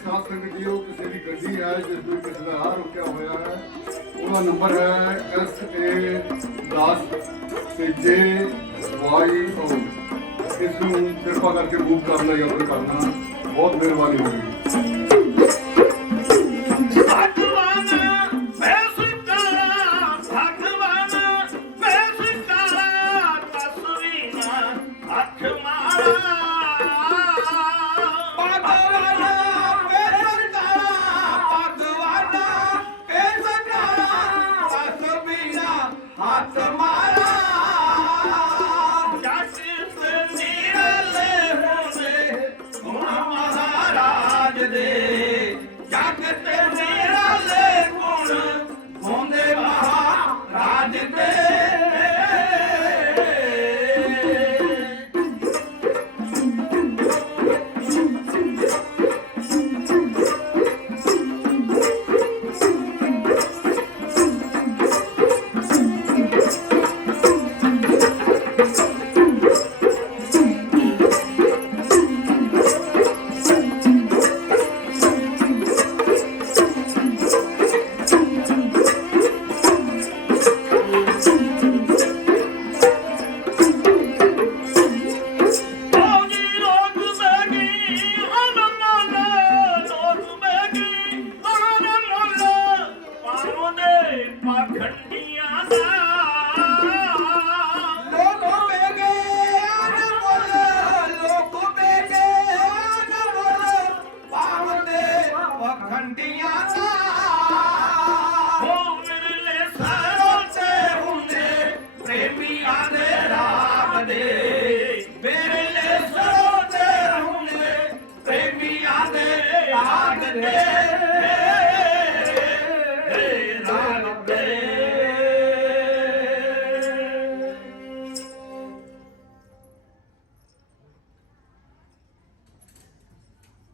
साथ संगत जीओ किसी की गड्डी है जिसमें किसी का हार रुकिया हुआ है, ਉਹਦਾ ਨੰਬਰ ਹੈ SA10JYO। ਇਸ ਨੂੰ ਕਿਰਪਾ ਕਰਕੇ ਬੁੱਕ ਕਰਨਾ ਜਾਂ ਫਿਰ ਕਰਨਾ, ਬਹੁਤ ਮਿਹਰਬਾਨੀ ਹੋਵੇਗੀ।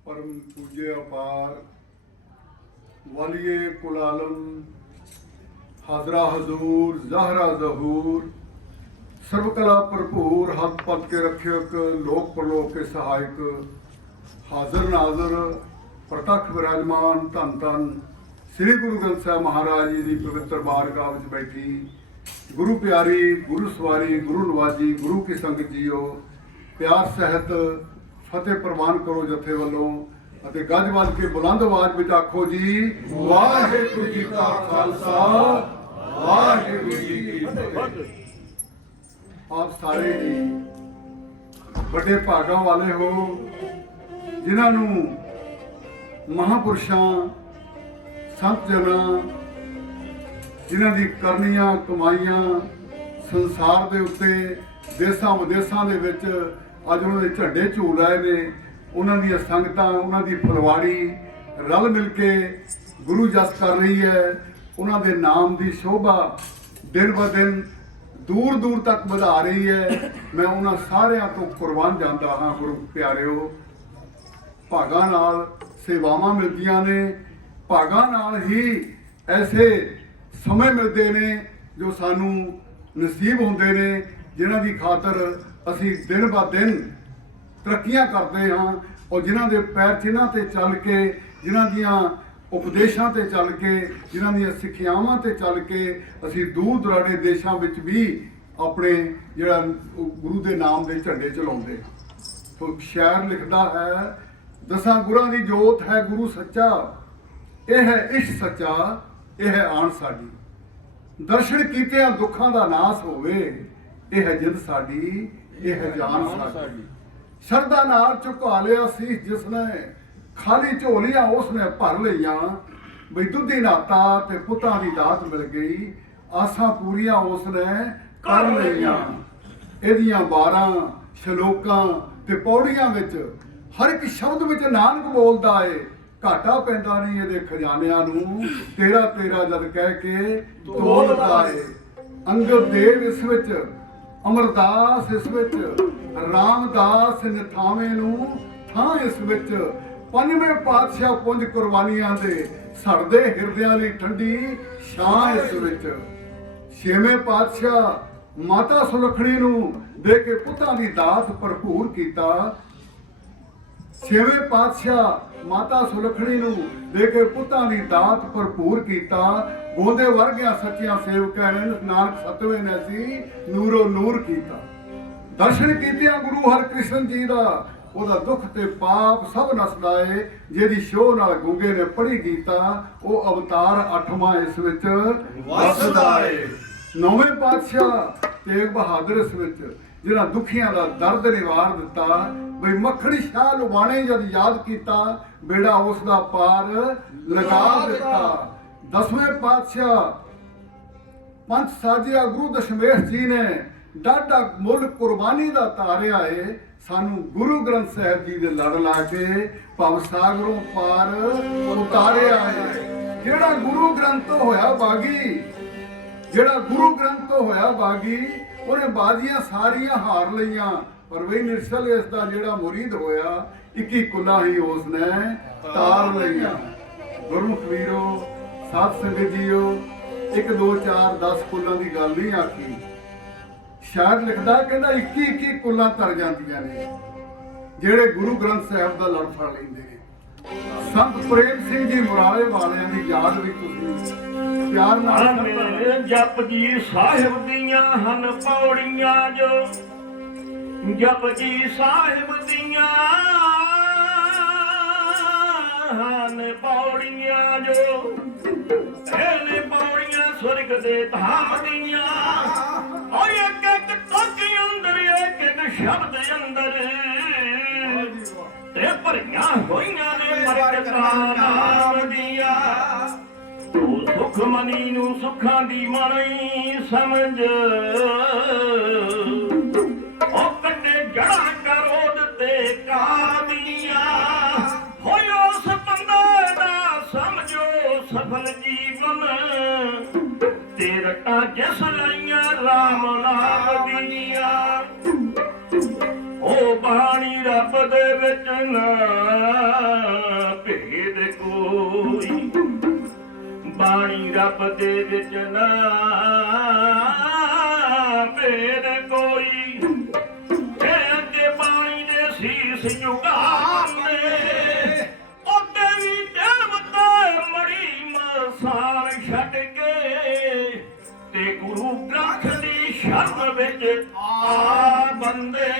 परम पूज्य अपार वालिए कुल आलम हाजरा हजूर जहरा जहूर सर्वकला भरपूर हथ पद के रक्षक लोक परलोक के सहायक हाजर नाजर प्रतख विराजमान धन धन श्री गुरु ग्रंथ साहिब महाराज जी की पवित्र बारगाह में बैठी गुरु प्यारी गुरु सवारी गुरु नवाजी गुरु की संगत जीओ प्यार सहित फतेह प्रवान करो जथे वालों ਅਤੇ ਗੱਜ ਵੱਜ ਕੇ ਬੁਲੰਦ ਆਵਾਜ਼ ਵਿੱਚ ਆਖੋ ਜੀ ਵਾਹਿਗੁਰੂ ਜੀ ਕਾ ਖਾਲਸਾ ਵਾਹਿਗੁਰੂ ਜੀ ਕੀ ਫਤਿਹ। ਆਪ ਸਾਰੇ ਜੀ ਵੱਡੇ ਭਾਗਾਂ ਵਾਲੇ ਹੋ ਜਿਨ੍ਹਾਂ ਨੂੰ ਮਹਾਂਪੁਰਸ਼ਾਂ ਸੰਤ ਜਨਾਂ ਜਿਨ੍ਹਾਂ ਦੀ ਕਰਨੀਆਂ ਕਮਾਈਆਂ ਸੰਸਾਰ ਦੇ ਉੱਤੇ ਦੇਸਾਂ ਵਿਦੇਸਾਂ ਦੇ ਵਿੱਚ ਅੱਜ ਉਹਨਾਂ ਦੇ ਝੰਡੇ ਝੂਲ ਰਹੇ ਨੇ, ਉਹਨਾਂ ਦੀਆਂ ਸੰਗਤਾਂ ਉਹਨਾਂ ਦੀ ਫੁਲਵਾੜੀ ਰਲ ਮਿਲ ਕੇ ਗੁਰੂ ਜਸ ਕਰ ਰਹੀ ਹੈ। ਉਹਨਾਂ ਦੇ ਨਾਮ ਦੀ ਸ਼ੋਭਾ ਦਿਨ ਬ ਦਿਨ ਦੂਰ ਦੂਰ ਤੱਕ ਵਧਾ ਰਹੀ ਹੈ। ਮੈਂ ਉਹਨਾਂ ਸਾਰਿਆਂ ਤੋਂ ਕੁਰਬਾਨ ਜਾਂਦਾ ਹਾਂ। ਗੁਰੂ ਪਿਆਰਿਓ, ਭਾਗਾਂ ਨਾਲ ਸੇਵਾਵਾਂ ਮਿਲਦੀਆਂ ਨੇ, ਭਾਗਾਂ ਨਾਲ ਹੀ ਐਸੇ ਸਮੇਂ ਮਿਲਦੇ ਨੇ ਜੋ ਸਾਨੂੰ ਨਸੀਬ ਹੁੰਦੇ ਨੇ, ਜਿਨ੍ਹਾਂ ਦੀ ਖਾਤਰ ਅਸੀਂ ਦਿਨ ਬ ਦਿਨ ਤਰੱਕੀਆਂ ਕਰਦੇ ਹਾਂ ਔਰ ਜਿਨ੍ਹਾਂ ਦੇ ਪੈਰ ਚਿੰਨ੍ਹਾਂ ਤੇ ਚੱਲ ਕੇ, ਜਿਨ੍ਹਾਂ ਦੀਆਂ ਉਪਦੇਸ਼ਾਂ ਤੇ ਚੱਲ ਕੇ, ਜਿਨ੍ਹਾਂ ਦੀਆਂ ਸਿੱਖਿਆਵਾਂ ਤੇ ਚੱਲ ਕੇ ਅਸੀਂ ਦੂਰ ਦੁਰਾਡੇ ਦੇਸ਼ਾਂ ਵਿੱਚ ਵੀ ਆਪਣੇ ਜਿਹੜਾ ਗੁਰੂ ਦੇ ਨਾਮ ਦੇ ਝੰਡੇ ਚਲਾਉਂਦੇ ਹਾਂ। ਸੋ ਸ਼ਾਇਰ ਲਿਖਦਾ ਹੈ, ਦਸਾਂ ਗੁਰਾਂ ਦੀ ਜੋਤ ਹੈ ਗੁਰੂ ਸੱਚਾ, ਇਹ ਹੈ ਇਸ਼ਕ ਸੱਚਾ, ਇਹ ਹੈ ਆਣ ਸਾਡੀ, ਦਰਸ਼ਨ ਕੀਤਿਆਂ ਦੁੱਖਾਂ ਦਾ ਨਾਸ ਹੋਵੇ, ਇਹ ਹੈ ਜਿੰਦ ਸਾਡੀ, ਇਹ ਹੈ ਜਾਨ ਸਾਡੀ। ਸ਼ਰਧਾ ਨਾਲ ਝੁਕਾ ਲਿਆ ਸੀ ਜਿਸਨੇ, ਖਾਲੀ ਝੋਲੀਆਂ ਉਸਨੇ ਭਰ ਲਈਆਂ, ਬਈ ਦੁੱਧੀ ਨਾਤਾ ਤੇ ਪੁੱਤਾਂ ਦੀ ਦਾਤ ਮਿਲ ਗਈ, ਆਸਾਂ ਪੂਰੀਆਂ ਉਸਨੇ ਕਰ ਲਈਆਂ। ਇਹਦੀਆਂ 12 ਸ਼ਲੋਕਾਂ ਤੇ ਪੌੜੀਆਂ ਵਿੱਚ ਹਰ ਇੱਕ ਸ਼ਬਦ ਵਿੱਚ ਨਾਨਕ ਬੋਲਦਾ ਏ, ਘਾਟਾ ਪੈਂਦਾ ਨਹੀਂ ਇਹਦੇ ਖਜ਼ਾਨਿਆਂ ਨੂੰ, ਤੇਰਾ ਤੇਰਾ ਜਦ ਕਹਿ ਕੇ ਤੋਲਦਾ ਏ। ਅੰਗਦ ਦੇਵ ਇਸ ਵਿੱਚ, ਅਮਰਦਾਸ ਇਸ ਵਿੱਚ, ਰਾਮਦਾਸ ਨਿਥਾਵੇਂ ਨੂੰ ਥਾਂ ਇਸ ਵਿੱਚ, ਪੰਜਵੇਂ ਪਾਤਸ਼ਾਹ ਪੁੰਜ ਕੁਰਬਾਨੀਆਂ ਦੇ ਸੜਦੇ ਹਿਰਦਿਆਂ ਲਈ ਠੰਡੀ ਛਾਂ ਇਸ ਵਿੱਚ, ਛੇਵੇਂ ਪਾਤਸ਼ਾਹ ਮਾਤਾ ਸੁਲੱਖਣੀ ਨੂੰ ਦੇ ਕੇ ਪੁੱਤਾਂ ਦੀ ਦਾਤ ਭਰਪੂਰ ਕੀਤਾ, ਛੇਵੇਂ ਪਾਤਸ਼ਾਹ ਮਾਤਾ ਸੁਲੱਖਣੀ ਨੂੰ ਦੇ ਕੇ ਪੁੱਤਾਂ ਦੀ ਦਾਤ ਭਰਪੂਰ ਕੀਤਾ। ਗੋਂਦੇ ਵਰਗਿਆਂ ਸੱਚਿਆਂ ਸੇਵਕਾਂ ਨੇ ਨਾਨਕ ਸਤਵੇਂ ਨੇ ਸੀ ਨੂਰੋ ਨੂਰ ਕੀਤਾ। ਦਰਸ਼ਨ ਕੀਤਿਆਂ ਗੁਰੂ ਹਰਿਕ੍ਰਿਸ਼ਨ ਜੀ ਦਾ ਉਹਦਾ ਦੁੱਖ ਤੇ ਪਾਪ ਸਭ ਨਸਦਾ ਏ। ਜਿਹਦੀ ਸ਼ੋਅ ਨਾਲ ਗੁੰਗੇ ਨੇ ਪੜ੍ਹੀ ਕੀਤਾ ਉਹ ਅਵਤਾਰ 8ਵਾਂ ਇਸ ਵਿੱਚ ਵਸਦਾ ਏ। 9ਵੇਂ ਪਾਤਸ਼ਾਹ ਤੇਗ ਬਹਾਦਰ ਇਸ ਵਿੱਚ ਜਿਹੜਾ ਦੁਖੀਆਂ ਦਾ ਦਰਦ ਨਿਵਾਰ ਦਿੱਤਾ। ਬਈ ਮੱਖਣੀ ਸ਼ਾਹ ਲੁਬਾਣੇ ਜਦ ਯਾਦ ਕੀਤਾ ਬੇੜਾ ਉਸ ਦਾ ਪਾਰ ਲਗਾ ਦਿੱਤਾ। 10ਵੇਂ ਪਾਤਸ਼ਾਹ ਪੰਥ ਸਾਜਿਆ ਗੁਰੂ ਦਸ਼ਮੇਸ਼ ਜੀ ਨੇ ਡਾਢਾ ਮੁੱਲ ਕੁਰਬਾਨੀ ਦਾ ਤਾਰਿਆ ਏ। ਸਾਨੂੰ ਗੁਰੂ ਗ੍ਰੰਥ ਸਾਹਿਬ ਜੀ ਦੇ ਲੜ ਲਾ ਕੇ ਭਵ ਸਾਗਰੋਂ ਪਾਰ ਉਤਾਰਿਆ ਏ। ਜਿਹੜਾ ਗੁਰੂ ਗ੍ਰੰਥ ਤੋਂ ਹੋਇਆ ਬਾਗੀ, ਜਿਹੜਾ ਗੁਰੂ ਗ੍ਰੰਥ ਤੋਂ ਹੋਇਆ ਬਾਗੀ, ਉਹਨੇ ਬਾਜ਼ੀਆਂ ਸਾਰੀਆਂ ਹਾਰ ਲਈਆਂ। ਪਰ ਵੇ ਨਿਰਸਲ ਇਸ ਦਾ ਜਿਹੜਾ ਮੁਰੀਦ ਹੋਇਆ 21 ਕੁੱਲਾਂ ਹੀ ਉਸ ਨੇ ਤਾਰ ਲਈਆਂ। ਗੁਰਮੁਖ ਵੀਰੋ, ਸਾਧ ਸੰਗਤ ਜੀਓ, 1 2 4 10 ਕੁੱਲਾਂ ਦੀ ਗੱਲ ਨਹੀਂ ਆਖੀ। ਸ਼ਾਇਦ ਲਿਖਦਾ ਕਹਿੰਦਾ 21 ਕੁੱਲਾਂ ਤਰ ਜਾਂਦੀਆਂ ਨੇ ਜਿਹੜੇ ਗੁਰੂ ਗ੍ਰੰਥ ਸਾਹਿਬ ਦਾ ਲੜ ਫੜ ਲੈਂਦੇ ਨੇ। ਸੰਤ ਪ੍ਰੇਮ ਸਿੰਘ ਜੀ ਮੁਰਾਲੇ ਵਾਲਿਆਂ ਦੀ ਯਾਦ ਵਿੱਚ ਤੁਸੀਂ ਪਿਆਰ ਨਾਲ ਜਪਜੀ ਸਾਹਿਬ ਦੀਆਂ ਹਨ ਪੌੜੀਆਂ ਜੋ, ਜਪਜੀ ਸਾਹਿਬ ਦੀਆਂ ਹਨ ਪੌੜੀਆਂ ਜੋ, ਇਹਨੇ ਪੌੜੀਆਂ ਸਵਰਗ ਦੇ ਧਾਮ ਦੀਆਂ। ਓਏ ਇੱਕ ਇੱਕ ਟੋਕੀ ਅੰਦਰ ਇੱਕ ਇੱਕ ਸ਼ਬਦ ਅੰਦਰ ਤੇ ਭਰੀਆਂ ਹੋਈਆਂ ਨੇ ਬਰਕਤਾਂ ਨਾਮ ਦੀਆਂ। ਤੂੰ ਸੁਖ ਮਨੀ ਨੂੰ ਸੁੱਖਾਂ ਦੀ ਮਣੀ ਸਮਝ, ਉਹ ਕੱਟੇ ਜੜਾ ਕਰੋਦ ਤੇ ਕਾਮੀਆਂ। ਹੋਏ ਉਸ ਬੰਦੇ ਦਾ ਸਮਝੋ ਸਫਲ ਜੀਵਨ, ਤੇ ਰਟਾਂ ਜਿਸ ਲਈਆਂ ਰਾਮ ਨਾਮ ਦੀਆਂ। ਉਹ ਬਾਣੀ ਰੱਬ ਦੇ ਵਿੱਚ ਨਾ ਭੇਦ ਕੋਈ, ਬਾਣੀ ਰੱਬ ਦੇ ਵਿੱਚ ਨਾ ਭੇਦ ਕੋਈ। ਤੇ ਅੱਗੇ ਬਾਣੀ ਦੇ ਸੀਸ ਝੁਕਾਉਂਦੇ, ਉਹਦੇ ਵੀ ਦੇਵਤਾ ਮੜੀ ਮਸਾਲ ਛੱਡ ਕੇ, ਤੇ ਗੁਰੂ ਗ੍ਰੰਥ ਦੀ ਸ਼ਰਨ ਵਿੱਚ ਆ ਬੰਦੇ।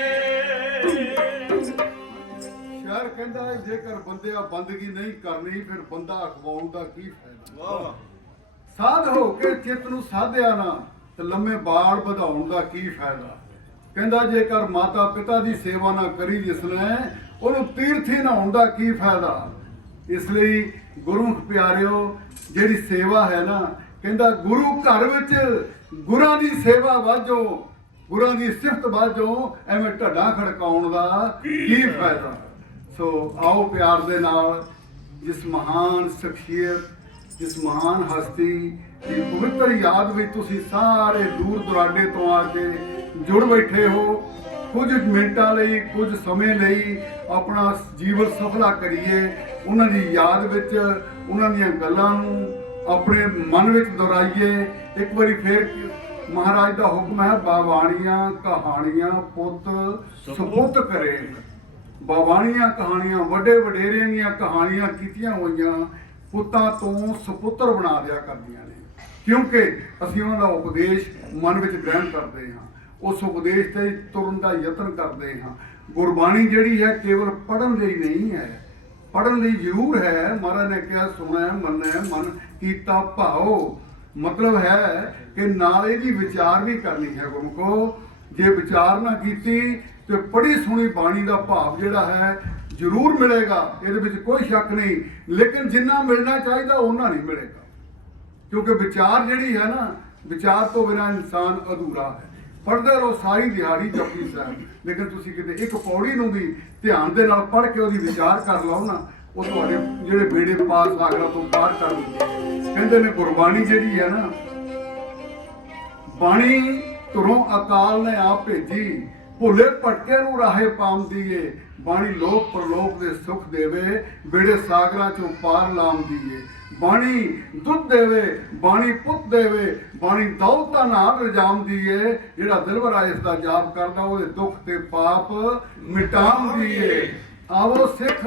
ਸ਼ਾਇਰ ਕਹਿੰਦਾ ਹੈ ਜੇਕਰ ਬੰਦਿਆ ਬੰਦਗੀ ਨਹੀਂ ਕਰਨੀ ਫਿਰ ਬੰਦਾ ਅਖਵਾਉਣ ਦਾ ਕੀ ਫਾਇਦਾ। ਸਾਧ ਹੋ ਕੇ ਚਿੱਤ ਨੂੰ ਸਾਧਿਆ ਨਾ ਤੇ ਲੰਮੇ ਬਾਲ ਵਧਾਉਣ ਦਾ ਕੀ ਫਾਇਦਾ। ਕਹਿੰਦਾ ਜੇਕਰ ਮਾਤਾ ਪਿਤਾ ਦੀ ਸੇਵਾ ਨਾ ਕਰੀ ਜਿਸਨੇ, ਉਹਨੂੰ ਤੀਰਥੀ ਨਹਾਉਣ ਦਾ ਕੀ ਫਾਇਦਾ। ਇਸ ਲਈ ਗੁਰਮੁਖ ਪਿਆਰਿਓ, ਜਿਹੜੀ ਸੇਵਾ ਹੈ ਨਾ, ਕਹਿੰਦਾ ਗੁਰੂ ਘਰ ਵਿੱਚ ਗੁਰਾਂ ਦੀ ਸੇਵਾ ਵਾਜੋ, ਗੁਰਾਂ ਦੀ ਸਿਫਤ ਵਾਜੋ, ਐਵੇਂ ਢੱਡਾਂ ਖੜਕਾਉਣ ਦਾ ਕੀ ਫਾਇਦਾ। ਸੋ ਆਓ ਪਿਆਰ ਦੇ ਨਾਲ ਜਿਸ ਮਹਾਨ ਸ਼ਖਸੀਅਤ, ਜਿਸ ਮਹਾਨ ਹਸਤੀ ਦੀ ਪਵਿੱਤਰ ਯਾਦ ਵਿੱਚ ਤੁਸੀਂ ਸਾਰੇ ਦੂਰ ਦੁਰਾਡੇ ਤੋਂ ਆ ਕੇ ਜੁੜ ਬੈਠੇ ਹੋ। ਕੁਝ ਮਿੰਟਾਂ ਲਈ, ਕੁਝ ਸਮੇਂ ਲਈ ਆਪਣਾ ਜੀਵਨ ਸਫਲਾ ਕਰੀਏ। ਉਹਨਾਂ ਦੀ ਯਾਦ ਵਿੱਚ ਉਹਨਾਂ ਦੀਆਂ ਗੱਲਾਂ ਨੂੰ ਆਪਣੇ ਮਨ ਵਿੱਚ ਦੁਹਰਾਈਏ। ਇੱਕ ਵਾਰੀ ਫੇਰ ਮਹਾਰਾਜ ਦਾ ਹੁਕਮ ਹੈ, ਬਾਵਾਣੀਆਂ ਕਹਾਣੀਆਂ ਪੁੱਤ ਸਪੁੱਤ ਕਰੇ। ਬਾਵਾਣੀਆਂ ਕਹਾਣੀਆਂ, ਵੱਡੇ ਵਡੇਰਿਆਂ ਦੀਆਂ ਕਹਾਣੀਆਂ ਕੀਤੀਆਂ ਹੋਈਆਂ ਪੁੱਤਾਂ ਤੋਂ ਸਪੁੱਤਰ ਬਣਾ ਦਿਆ ਕਰਦੀਆਂ ਨੇ, ਕਿਉਂਕਿ ਅਸੀਂ ਉਹਨਾਂ ਦਾ ਉਪਦੇਸ਼ ਮਨ ਵਿੱਚ ਗ੍ਰਹਿਣ ਕਰਦੇ ਹਾਂ, ਉਸ ਉਪਦੇਸ਼ ਤੇ ਤੁਰਨ ਦਾ ਯਤਨ ਕਰਦੇ ਹਾਂ। ਗੁਰਬਾਣੀ ਜਿਹੜੀ ਹੈ ਕੇਵਲ ਪੜ੍ਹਨ ਲਈ ਨਹੀਂ ਹੈ, ਪੜ੍ਹਨ ਲਈ ਜ਼ਰੂਰ ਹੈ। ਮਹਾਰਾਜ ਨੇ ਕਿਹਾ ਸੁਣਿਆ ਮੰਨਿਆ ਮਨ ਕੀਤਾ ਭਾਓ। ਮਤਲਬ ਹੈ ਕਿ ਨਾਲ ਇਹਦੀ ਵਿਚਾਰ ਵੀ ਕਰਨੀ ਹੈ। ਗੁਰਮੁਖੋ, ਜੇ ਵਿਚਾਰ ਨਾ ਕੀਤੀ ਤੇ ਪੜ੍ਹੀ ਸੁਣੀ ਬਾਣੀ ਦਾ ਭਾਵ ਜਿਹੜਾ ਹੈ ਜ਼ਰੂਰ ਮਿਲੇਗਾ, ਇਹਦੇ ਵਿੱਚ ਕੋਈ ਸ਼ੱਕ ਨਹੀਂ। ਲੇਕਿਨ ਜਿੰਨਾ ਮਿਲਣਾ ਚਾਹੀਦਾ ਉਹਨਾਂ ਨਹੀਂ ਮਿਲੇਗਾ, ਕਿਉਂਕਿ ਵਿਚਾਰ ਜਿਹੜੀ ਹੈ ਨਾ, ਵਿਚਾਰ ਤੋਂ ਬਿਨਾਂ ਇਨਸਾਨ ਅਧੂਰਾ ਹੈ। ਪੜ੍ਹਦੇ ਰਹੋ ਸਾਰੀ ਦਿਹਾੜੀ ਜਪਜੀ ਸਾਹਿਬ, ਲੇਕਿਨ ਤੁਸੀਂ ਕਿਤੇ ਇੱਕ ਪੌੜੀ ਨੂੰ ਵੀ ਧਿਆਨ ਦੇ ਨਾਲ ਪੜ੍ਹ ਕੇ ਉਹਦੀ ਵਿਚਾਰ ਕਰ ਲਓ ਨਾ, ਉਹ ਤੁਹਾਡੇ ਜਿਹੜੇ ਬੇੜੇ ਪਾਰ ਸਾਗਰਾਂ ਤੋਂ ਪਾਰ ਕਰ ਦਿੰਦੇ। ਕਹਿੰਦੇ ਨੇ ਗੁਰਬਾਣੀ ਜਿਹੜੀ ਹੈ ਨਾ, ਬਾਣੀ ਧੁਰੋਂ ਅਕਾਲ ਨੇ ਆਪ ਭੇਜੀ, ਭੁੱਲੇ ਭਟਕੇ ਨੂੰ ਰਾਹੇ ਪਾਉਂਦੀ ਏ। ਬਾਣੀ ਲੋਕ ਪਰਲੋਕ ਦੇ ਸੁਖ ਦੇਵੇ, ਬੇੜੇ ਸਾਗਰਾਂ ਚੋਂ ਪਾਰ ਲਾਉਂਦੀ ਏ। ਬਾਣੀ ਦੁੱਧ ਦੇਵੇ, ਬਾਣੀ ਪੁੱਤ ਦੇਵੇ, ਬਾਣੀ ਦੌਲਤਾਂ ਨਾਲ ਰਜਾਉਂਦੀ ਏ। ਜਿਹੜਾ ਦਿਲਵਰਾ ਇਸ ਦਾ ਜਾਪ ਕਰਦਾ ਉਹਦੇ ਦੁੱਖ ਤੇ ਪਾਪ ਮਿਟਾਉਂਦੀ ਏ। आवो सिख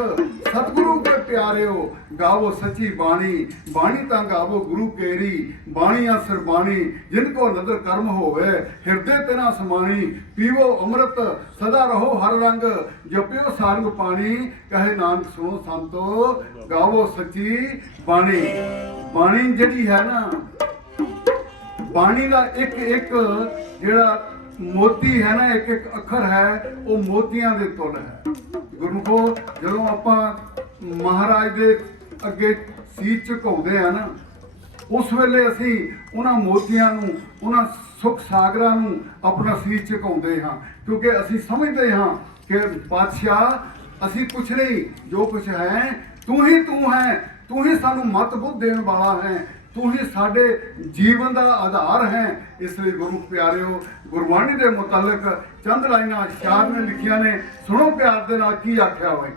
सतगुरु के प्यारिओ, गावो सची बाणी, बाणी तां गावो गुरु केरी, बाणियां सरबाणी, जिनको नदर कर्म होवे, हिरदे तिना समाणी, पीवो अमृत सदा रहो हर रंग, जपियो सारंग पाणी, कहे नानक सुनो संतो, गावो सची बाणी। बाणी ਜਿਹੜੀ ਹੈ ਨਾ, ਬਾਣੀ ਦਾ ਇੱਕ ਇੱਕ ਜਿਹੜਾ ਮੋਤੀ ਹੈ ਨਾ, ਇੱਕ ਇੱਕ ਅੱਖਰ ਹੈ, ਉਹ ਮੋਤੀਆਂ ਦੇ ਤੁਲ ਹੈ। ਗੁਰਮੁਖੋ, ਜਦੋਂ ਆਪਾਂ ਮਹਾਰਾਜ ਦੇ ਅੱਗੇ ਸੀਸ ਝੁਕਾਉਂਦੇ ਆ ਨਾ, ਉਸ ਵੇਲੇ ਅਸੀਂ ਉਹਨਾਂ ਮੋਤੀਆਂ ਨੂੰ, ਉਹਨਾਂ ਸੁਖ ਸਾਗਰਾਂ ਨੂੰ ਆਪਣਾ ਸੀਸ ਝੁਕਾਉਂਦੇ ਹਾਂ, ਕਿਉਂਕਿ ਅਸੀਂ ਸਮਝਦੇ ਹਾਂ ਕਿ ਪਾਤਸ਼ਾਹ ਅਸੀਂ ਕੁਛ ਨਹੀਂ, ਜੋ ਕੁਛ ਹੈ ਤੂੰ ਹੀ ਤੂੰ ਹੈ, ਤੂੰ ਹੀ ਸਾਨੂੰ ਮਤ ਬੁੱਧ ਦੇਣ ਵਾਲਾ ਹੈ, ਤੂੰ ਹੀ ਸਾਡੇ ਜੀਵਨ ਦਾ ਆਧਾਰ ਹੈ। ਇਸ ਲਈ ਗੁਰਮੁਖ ਪਿਆਰਿਓ, ਗੁਰਬਾਣੀ ਦੇ ਮੁਤਲਕ ਚੰਦ ਲਾਈਨਾਂ ਸ਼ਾਇਰ ਨੇ ਲਿਖੀਆਂ ਨੇ, ਸੁਣੋ ਪਿਆਰ ਦੇ ਨਾਲ ਕੀ ਆਖਿਆ ਹੋਇਆ।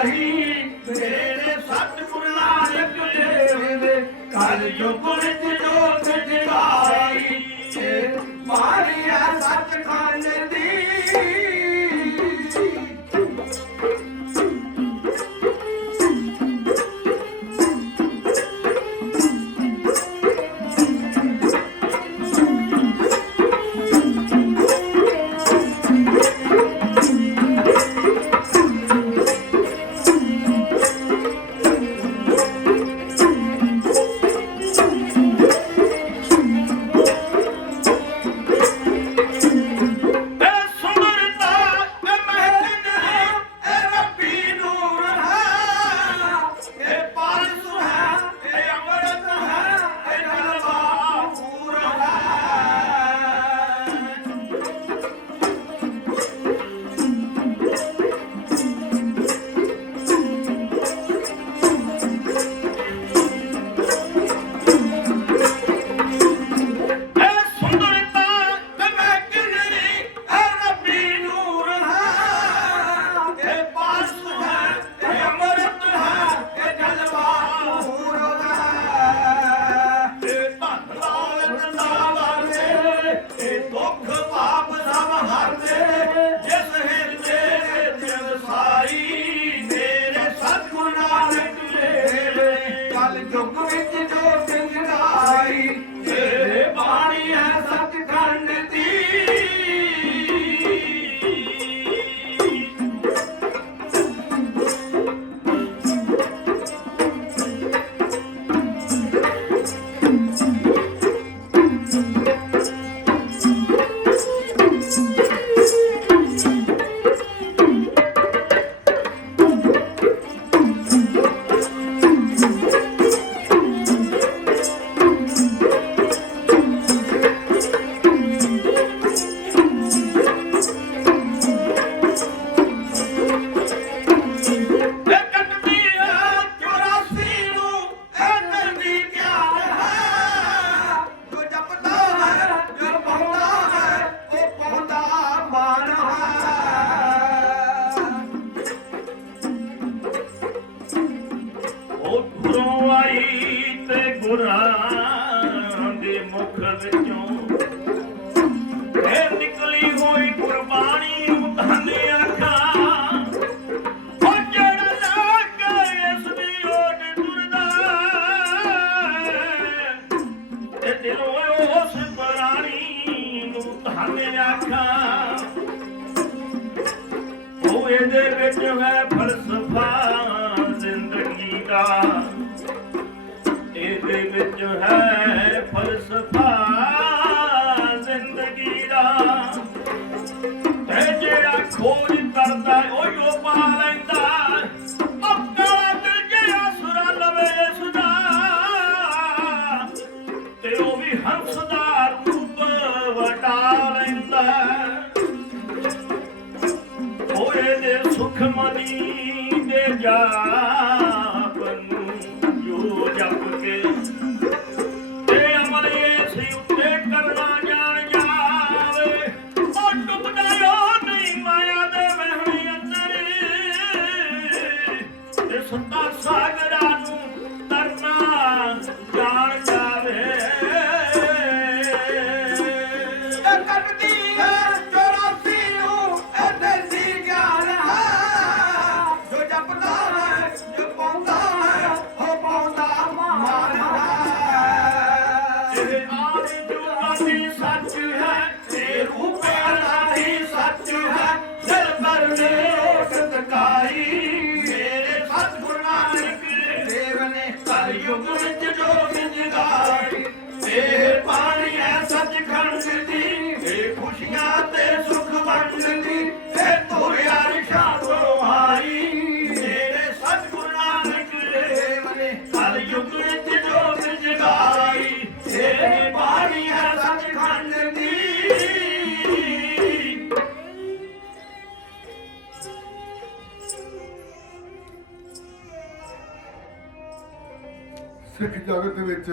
ਸਾਈ ਮੇਰੇ ਸਤਿਗੁਰ ਨਾਨਕ ਦੇਵ ਦੇ ਕਲ ਯੁਗ ਵਿੱਚ ਜੋਤ ਜਗਾਈ ਮਾਰੀਆ ਸੱਚਖੰਡ ਦੀ ਇਹਦੇ ਵਿੱਚ ਹੈ ਫਲਸਫਾ ਜ਼ਿੰਦਗੀ ਦਾ ਇਹਦੇ ਵਿੱਚ ਹੈ ਫਲਸਫਾ ਜ਼ਿੰਦਗੀ ਦਾ ਤੇ ਜਿਹੜਾ ਖੋਜ ਕਰਦਾ ਉਹ ਪਾ ਲੈਂਦਾ ਆਪਣਾ ਦਿਲ ਜਿਹੜਾ ਸੁਰਾ ਲਵੇ ਸੁਦਾ ਤੇ ਉਹ ਵੀ ਹੰਸ ਦਾ ਰੂਪ ਵਟਾ ਲੈਂਦਾ ਦੇ ਸੁਖ ਮਨੀ ਦੇ ਜਾਪ ਨੂੰ ਜੋ ਜਪ ਕੇ ਤੇ ਅਮਰੇ ਸੇ ਉੱਤੇ ਕਰਨਾ ਜਾਣ ਜਾਵੇ ਉਹ ਡੁੱਬਦਾ ਉਹ ਨਹੀਂ ਮਾਇਆ ਦੇ ਵਹਿਣੇ ਅੰਦਰ ਤੇ ਸੰਤਾ ਸਾਗਰਾਂ ਨੂੰ ਤਰਨਾ ਜਾਣ ਜਾਵੇ ਸਿੱਖ ਜਗਤ ਵਿੱਚ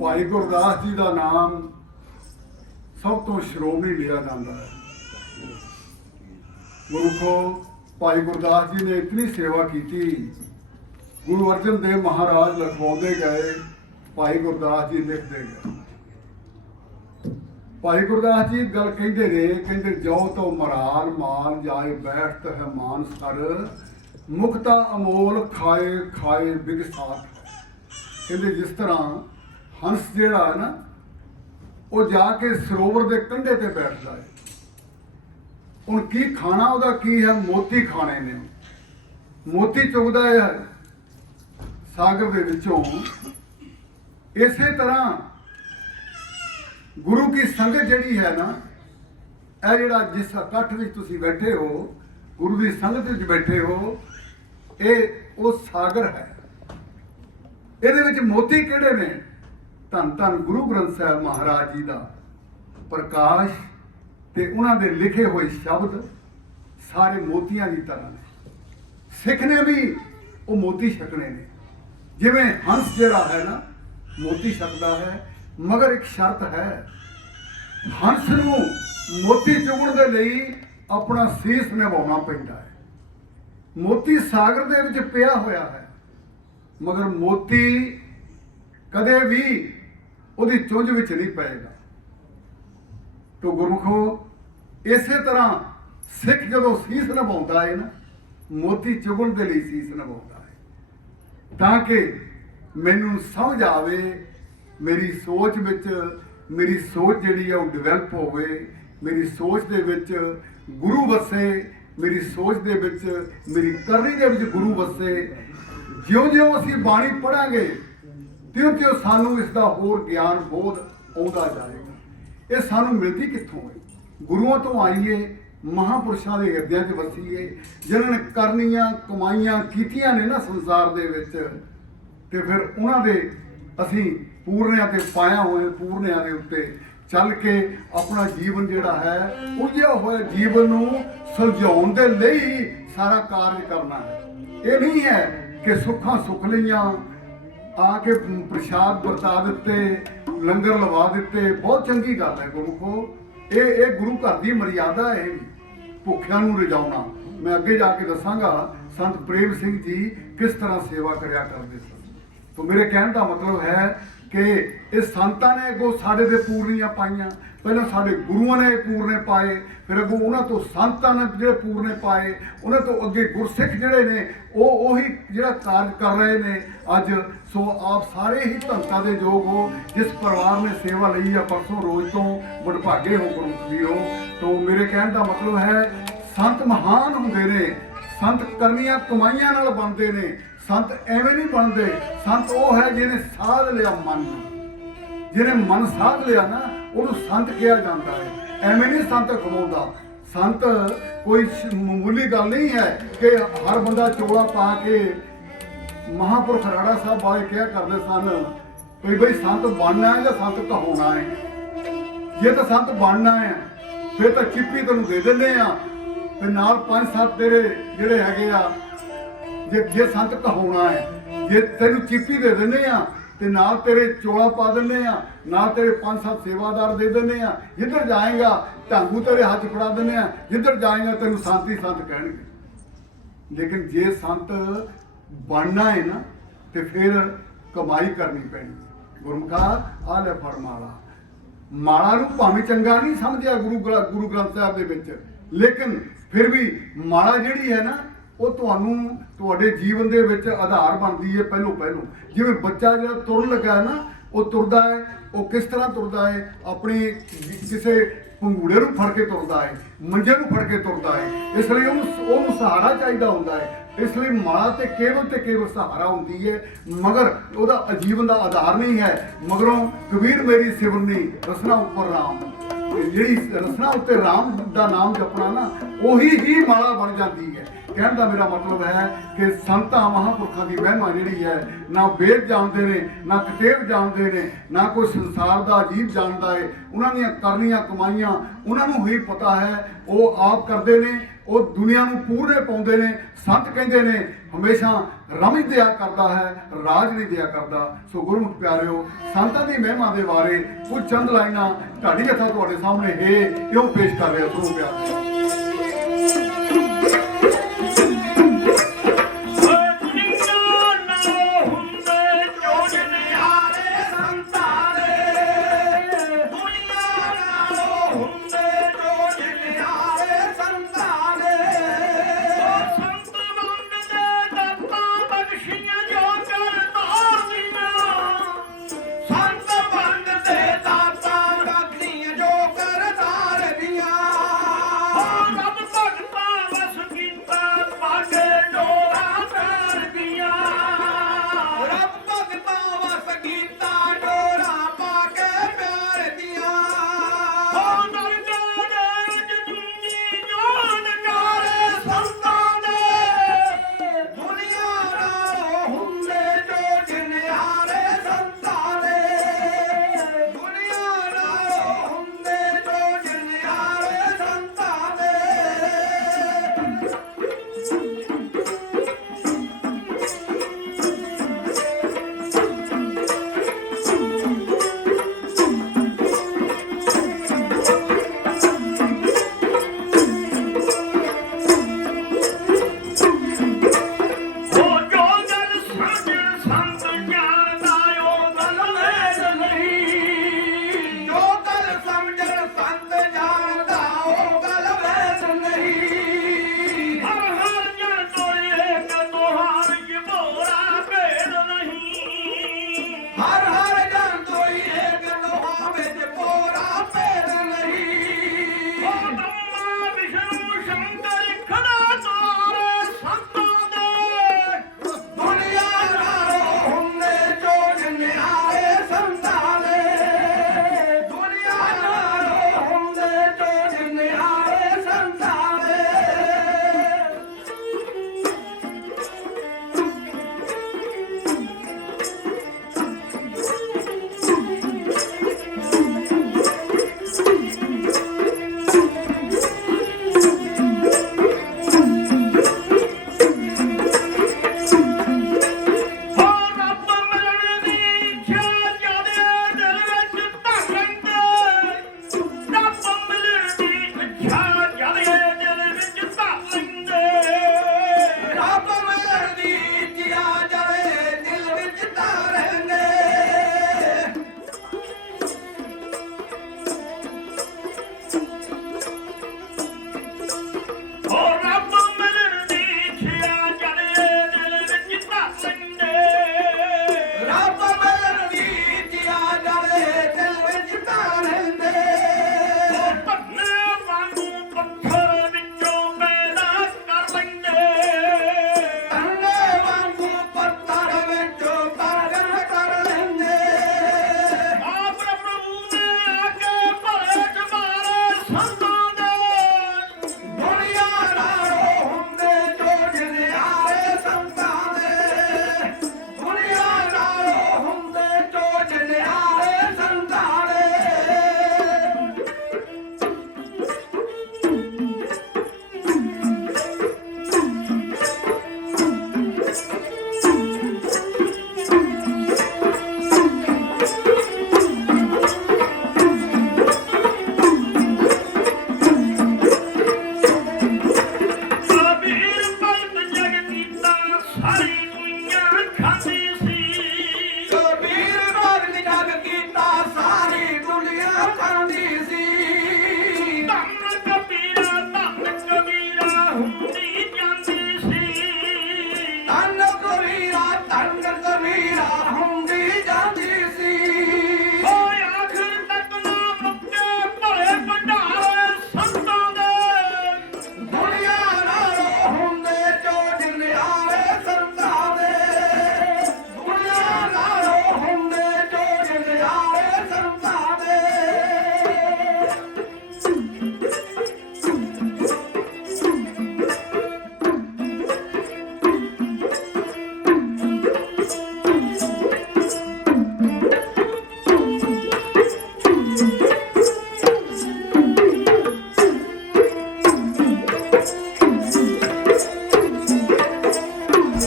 ਭਾਈ ਗੁਰਦਾਸ ਜੀ ਦਾ ਨਾਮ ਸਭ ਤੋਂ ਸ਼੍ਰੋਮਣੀ ਲਿਆ ਜਾਂਦਾ ਹੈ। ਗੁਰੂਖੋ ਭਾਈ ਗੁਰਦਾਸ ਜੀ ਨੇ ਇਤਨੀ ਸੇਵਾ ਕੀਤੀ। ਗੁਰੂ ਅਰਜਨ ਦੇਵ ਮਹਾਰਾਜ ਲਿਖਵਾਉਂਦੇ ਗਏ, ਭਾਈ ਗੁਰਦਾਸ ਜੀ ਲਿਖਦੇ ਗਏ। ਭਾਈ ਗੁਰਦਾਸ ਜੀ ਗੱਲ ਕਹਿੰਦੇ ਨੇ, ਕਹਿੰਦੇ ਜੋ ਤੋ ਮਰਾਲ ਮਾਲ ਜਾਏ ਬੈਠਤ ਹੈ ਮਾਨ ਸਰ, ਮੁਕਤਾ ਅਮੋਲ ਖਾਏ ਖਾਏ ਬਿਗਸਾਤ। ਕਹਿੰਦੇ ਜਿਸ ਤਰ੍ਹਾਂ ਹੰਸ ਜਿਹੜਾ ਹੈ ਨਾ, ਉਹ ਜਾ ਕੇ ਸਰੋਵਰ ਦੇ ਕੰਢੇ ਤੇ ਬੈਠਦਾ ਹੈ। ਹੁਣ ਕੀ ਖਾਣਾ ਉਹਦਾ ਕੀ ਹੈ? ਮੋਤੀ ਖਾਣੇ ਨੇ। ਮੋਤੀ ਚੁਗਦਾ ਹੈ ਸਾਗਰ ਦੇ ਵਿੱਚੋਂ। ਇਸੇ ਤਰ੍ਹਾਂ ਗੁਰੂ ਕੀ ਸੰਗਤ ਜਿਹੜੀ ਹੈ ਨਾ, ਇਹ ਜਿਹੜਾ ਜਿਸ ਇਕੱਠ ਵਿੱਚ ਤੁਸੀਂ ਬੈਠੇ ਹੋ, ਗੁਰੂ ਦੀ ਸੰਗਤ ਵਿੱਚ ਬੈਠੇ ਹੋ, ਇਹ ਉਹ ਸਾਗਰ ਹੈ। ਇਹਦੇ ਵਿੱਚ ਮੋਤੀ ਕਿਹੜੇ ਨੇ? ਧੰਨ ਧੰਨ ਗੁਰੂ ਗ੍ਰੰਥ ਸਾਹਿਬ ਮਹਾਰਾਜ ਜੀ ਦਾ ਪ੍ਰਕਾਸ਼ ਤੇ ਉਹਨਾਂ ਦੇ ਲਿਖੇ ਹੋਏ ਸ਼ਬਦ ਸਾਰੇ ਮੋਤੀਆਂ ਦੀ ਤਰ੍ਹਾਂ ਨੇ। ਸਿੱਖ ਨੇ ਵੀ ਉਹ ਮੋਤੀ ਛਕਣੇ ਨੇ। ਜਿਵੇਂ ਹੰਸ ਜਿਹੜਾ ਹੈ ਨਾ ਮੋਤੀ ਛਕਦਾ ਹੈ, ਮਗਰ ਇੱਕ ਸ਼ਰਤ ਹੈ, ਹੰਸ ਨੂੰ ਮੋਤੀ ਚੁਗਣ ਦੇ ਲਈ ਆਪਣਾ ਸੀਸ ਨਿਭਾਉਣਾ ਪੈਂਦਾ ਹੈ। ਮੋਤੀ ਸਾਗਰ ਦੇ ਵਿੱਚ ਪਿਆ ਹੋਇਆ ਹੈ, ਮਗਰ ਮੋਤੀ ਕਦੇ ਵੀ ਉਹਦੀ ਚੁੰਝ ਵਿੱਚ ਨਹੀਂ ਪਏਗਾ। ਤੋ ਗੁਰਮੁਖੋ, ਇਸੇ ਤਰ੍ਹਾਂ ਸਿੱਖ ਜਦੋਂ ਸੀਸ ਨਿਭਾਉਂਦਾ ਹੈ ਨਾ, ਮੋਤੀ ਚੁਗਣ ਦੇ ਲਈ ਸੀਸ ਨਿਭਾਉਂਦਾ ਹੈ, ਤਾਂ ਕਿ ਮੈਨੂੰ ਸਮਝ ਆਵੇ, ਮੇਰੀ ਸੋਚ ਵਿੱਚ, ਮੇਰੀ ਸੋਚ ਜਿਹੜੀ ਹੈ ਉਹ ਡਿਵੈਲਪ ਹੋਵੇ, ਮੇਰੀ ਸੋਚ ਦੇ ਵਿੱਚ ਗੁਰੂ ਵਸੇ, ਮੇਰੀ ਸੋਚ ਦੇ ਵਿੱਚ, ਮੇਰੀ ਕਰਨੀ ਦੇ ਵਿੱਚ ਗੁਰੂ ਵਸੇ। ਜਿਉਂ-ਜਿਉਂ ਅਸੀਂ ਬਾਣੀ ਪੜਾਂਗੇ, ਤਿਉਂ-ਤਿਉਂ ਸਾਨੂੰ ਇਸ ਦਾ ਹੋਰ ਗਿਆਨ ਬੋਧ ਆਉਂਦਾ ਜਾਏਗਾ। ਇਹ ਸਾਨੂੰ ਮਿਲਦੀ ਕਿੱਥੋਂ ਹੈ? ਗੁਰੂਆਂ ਤੋਂ ਆਈਏ, ਮਹਾਂਪੁਰਸ਼ਾਂ ਦੇ ਹਿਰਦਿਆਂ 'ਚ ਵਸੀਏ, ਜਿਨ੍ਹਾਂ ਨੇ ਕਰਨੀਆਂ ਕਮਾਈਆਂ ਕੀਤੀਆਂ ਨੇ ਨਾ ਸੰਸਾਰ ਦੇ ਵਿੱਚ, ਤੇ ਫਿਰ ਉਹਨਾਂ ਦੇ ਅਸੀਂ ਪੂਰਨਿਆਂ ਤੇ ਪਾਇਆ ਹੋਏ ਪੂਰਨਿਆਂ ਦੇ ਉੱਤੇ ਚੱਲ ਕੇ ਆਪਣਾ ਜੀਵਨ ਜਿਹੜਾ ਹੈ, ਉਲਝਿਆ ਹੋਇਆ ਜੀਵਨ ਨੂੰ ਸੁਲਝਾਉਣ ਦੇ ਲਈ ਸਾਰਾ ਕਾਰਜ ਕਰਨਾ ਹੈ। ਇਹ ਨਹੀਂ ਹੈ ਕਿ ਸੁੱਖਾਂ ਸੁੱਖ ਲਈਆਂ, ਆ ਕੇ ਪ੍ਰਸ਼ਾਦ ਵਰਤਾ ਦਿੱਤੇ, ਲੰਗਰ ਲਵਾ ਦਿੱਤੇ। ਬਹੁਤ ਚੰਗੀ ਗੱਲ ਹੈ ਗੁਰਮੁਖੋ, ਇਹ ਗੁਰੂ ਘਰ ਦੀ ਮਰਿਆਦਾ ਹੈ, ਭੁੱਖਿਆਂ ਨੂੰ ਰਜਾਉਣਾ। ਮੈਂ ਅੱਗੇ ਜਾ ਕੇ ਦੱਸਾਂਗਾ ਸੰਤ ਪ੍ਰੇਮ ਸਿੰਘ ਜੀ ਕਿਸ ਤਰ੍ਹਾਂ ਸੇਵਾ ਕਰਿਆ ਕਰਦੇ ਸਨ। तो मेरे कहने का मतलब है कि इस संतां ने अगों साडे दे पूर्णियां पाईयां, पहले साडे गुरुआं ने पूरने पाए, फिर अगों उन्हां तो संतां ने जिहड़े पूरने पाए, उन्हां तो अगे गुरसिख जिहड़े ने ओही जिहड़ा कार्य कर रहे ने अज। सो आप सारे ही धनता दे योग हो, जिस परिवार ने सेवा लई है परसों रोज तो वडभागे हो गुरमुख जीओ। तो मेरे कहने का मतलब है संत महान हुंदे ने, संत करनियां कमाइयां नाल बनदे ने, संत एवें नहीं बनते। संत वो है जिन्हें साध लिया मन, जिन्हें मन साध लिया ना उन्हें संत कहा जाता है। एवें नहीं संत खवाउंदा। संत कोई मामूली गल नहीं है कि हर बंदा चोला पा के, महापुरख राड़ा साहब वाले क्या करते सन कि बई संत बनना है या संत कहाउना है। जे तो संत बनना है फिर तो चिप्पी तेन दे देंगे आ, फिर नाल 5-7 तेरे जिहड़े हैगे आ, जे संत कहाउना है, जे तेन चिप्पी दे देने आ ते नाल तेरे चोला पा देने आ, नाल तेरे 5-7 सेवादार दे देने आ, जिधर जाएगा ढांगू तेरे हाथ फड़ा देने आ, जिधर जाएगा तेन शांति संत कहणगे। लेकिन जे संत बनना है ना तो फिर कमाई करनी पैनी। गुरमुखा आ ले फड़ माला, माला नूं भावें चंगा नहीं समझिया गुरु ग्रंथ साहब दे विच, लेकिन फिर भी माला जिहड़ी है ना ਉਹ ਤੁਹਾਨੂੰ ਤੁਹਾਡੇ ਜੀਵਨ ਦੇ ਵਿੱਚ ਆਧਾਰ ਬਣਦੀ ਹੈ। ਪਹਿਲੋਂ ਜਿਵੇਂ ਬੱਚਾ ਜਿਹੜਾ ਤੁਰਨ ਲੱਗਾ ਹੈ ਨਾ, ਉਹ ਤੁਰਦਾ ਹੈ, ਉਹ ਕਿਸ ਤਰ੍ਹਾਂ ਤੁਰਦਾ ਹੈ? ਆਪਣੀ ਕਿਸੇ ਪੰਗੂੜੇ ਨੂੰ ਫੜ ਕੇ ਤੁਰਦਾ ਹੈ, ਮੰਜੇ ਨੂੰ ਫੜ ਕੇ ਤੁਰਦਾ ਹੈ। ਇਸ ਲਈ ਉਹਨੂੰ ਸਹਾਰਾ ਚਾਹੀਦਾ ਹੁੰਦਾ ਹੈ। ਇਸ ਲਈ ਮਾਲਾ ਤੇ ਕੇਵਲ ਸਹਾਰਾ ਹੁੰਦੀ ਹੈ, ਮਗਰ ਉਹਦਾ ਜੀਵਨ ਦਾ ਆਧਾਰ ਨਹੀਂ ਹੈ। ਮਗਰੋਂ ਕਬੀਰ ਮੇਰੀ ਸਿਵਰਨੀ ਰਸਨਾ ਉੱਪਰ ਰਾਮ, ਜਿਹੜੀ ਰਸਨਾ ਉੱਤੇ ਰਾਮ ਦਾ ਨਾਮ ਜਪਣਾ ਨਾ, ਉਹੀ ਹੀ ਮਾਲਾ ਬਣ ਜਾਂਦੀ ਹੈ। कहने का मेरा मतलब है कि संतां महापुरखों की महिमा जिहड़ी है, ना वेद जानते हैं, ना कतेब जानते हैं, ना कोई संसार का अजीब जानता है। उन्होंने करनियां कमाइयां उन्होंने ही पता है, वो आप करते हैं, वो दुनिया को पूरे पाते हैं। संत कहते हैं हमेशा रम ही दिया करता है, राज नहीं दिया करता। सो गुरमुख प्यारिओ, संतां की महिमा के बारे कुछ चंद लाइनां ढाडी जथा तुहाडे सामने है क्यों पेश कर रहे हो। सुनो प्यारे।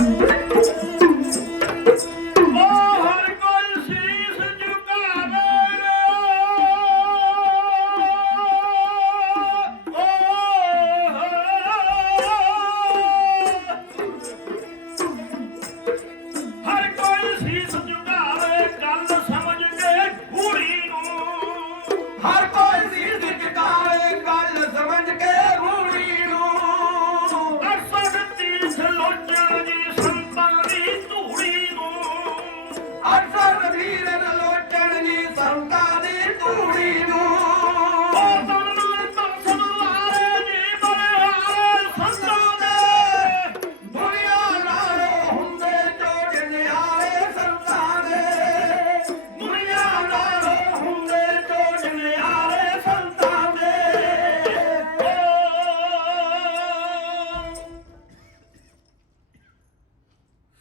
ਹਰ ਕੋਈ ਸੀਸ ਝੁਕਾਵੇ ਹਰ ਕੋਈ ਸੀਸ ਝੁਕਾਵੇ ਗੱਲ ਸਮਝ ਕੇ ਗੂੜੀ ਨੂੰ ਹਰ ਕੋਈ ਸੀਸ ਝੁਕਾਵੇ ਗੱਲ ਸਮਝ ਕੇ ਰੂੜੀ ਨੂੰ ਅਰਸਦ ਤੀਸ ਲੋਚਣ ਦੀ ਸੰਤਾਂ ਦੀ ਧੂੜੀ ਨੂੰ ਅਕਸਰ ਵੀਰ ਲੋਚਣ ਦੀ ਸੰਤਾਂ ਦੀ ਧੂੜੀ ਨੂੰ ਉਹ ਤਨ ਤਰਸਨ ਵਾਲੇ ਜੀ ਬਲਿਹਾਰੇ ਸੰਤਾਂ ਦੇ ਦੁਨੀਆ ਨਾਲੋਂ ਹੁੰਦੇ ਜੋ ਨਿਆਰੇ ਸੰਤਾਂ ਦੇ ਦੁਨੀਆ ਨਾਲੋਂ ਹੁੰਦੇ ਜੋ ਨਿਆਰੇ ਸੰਤਾਂ ਦੇ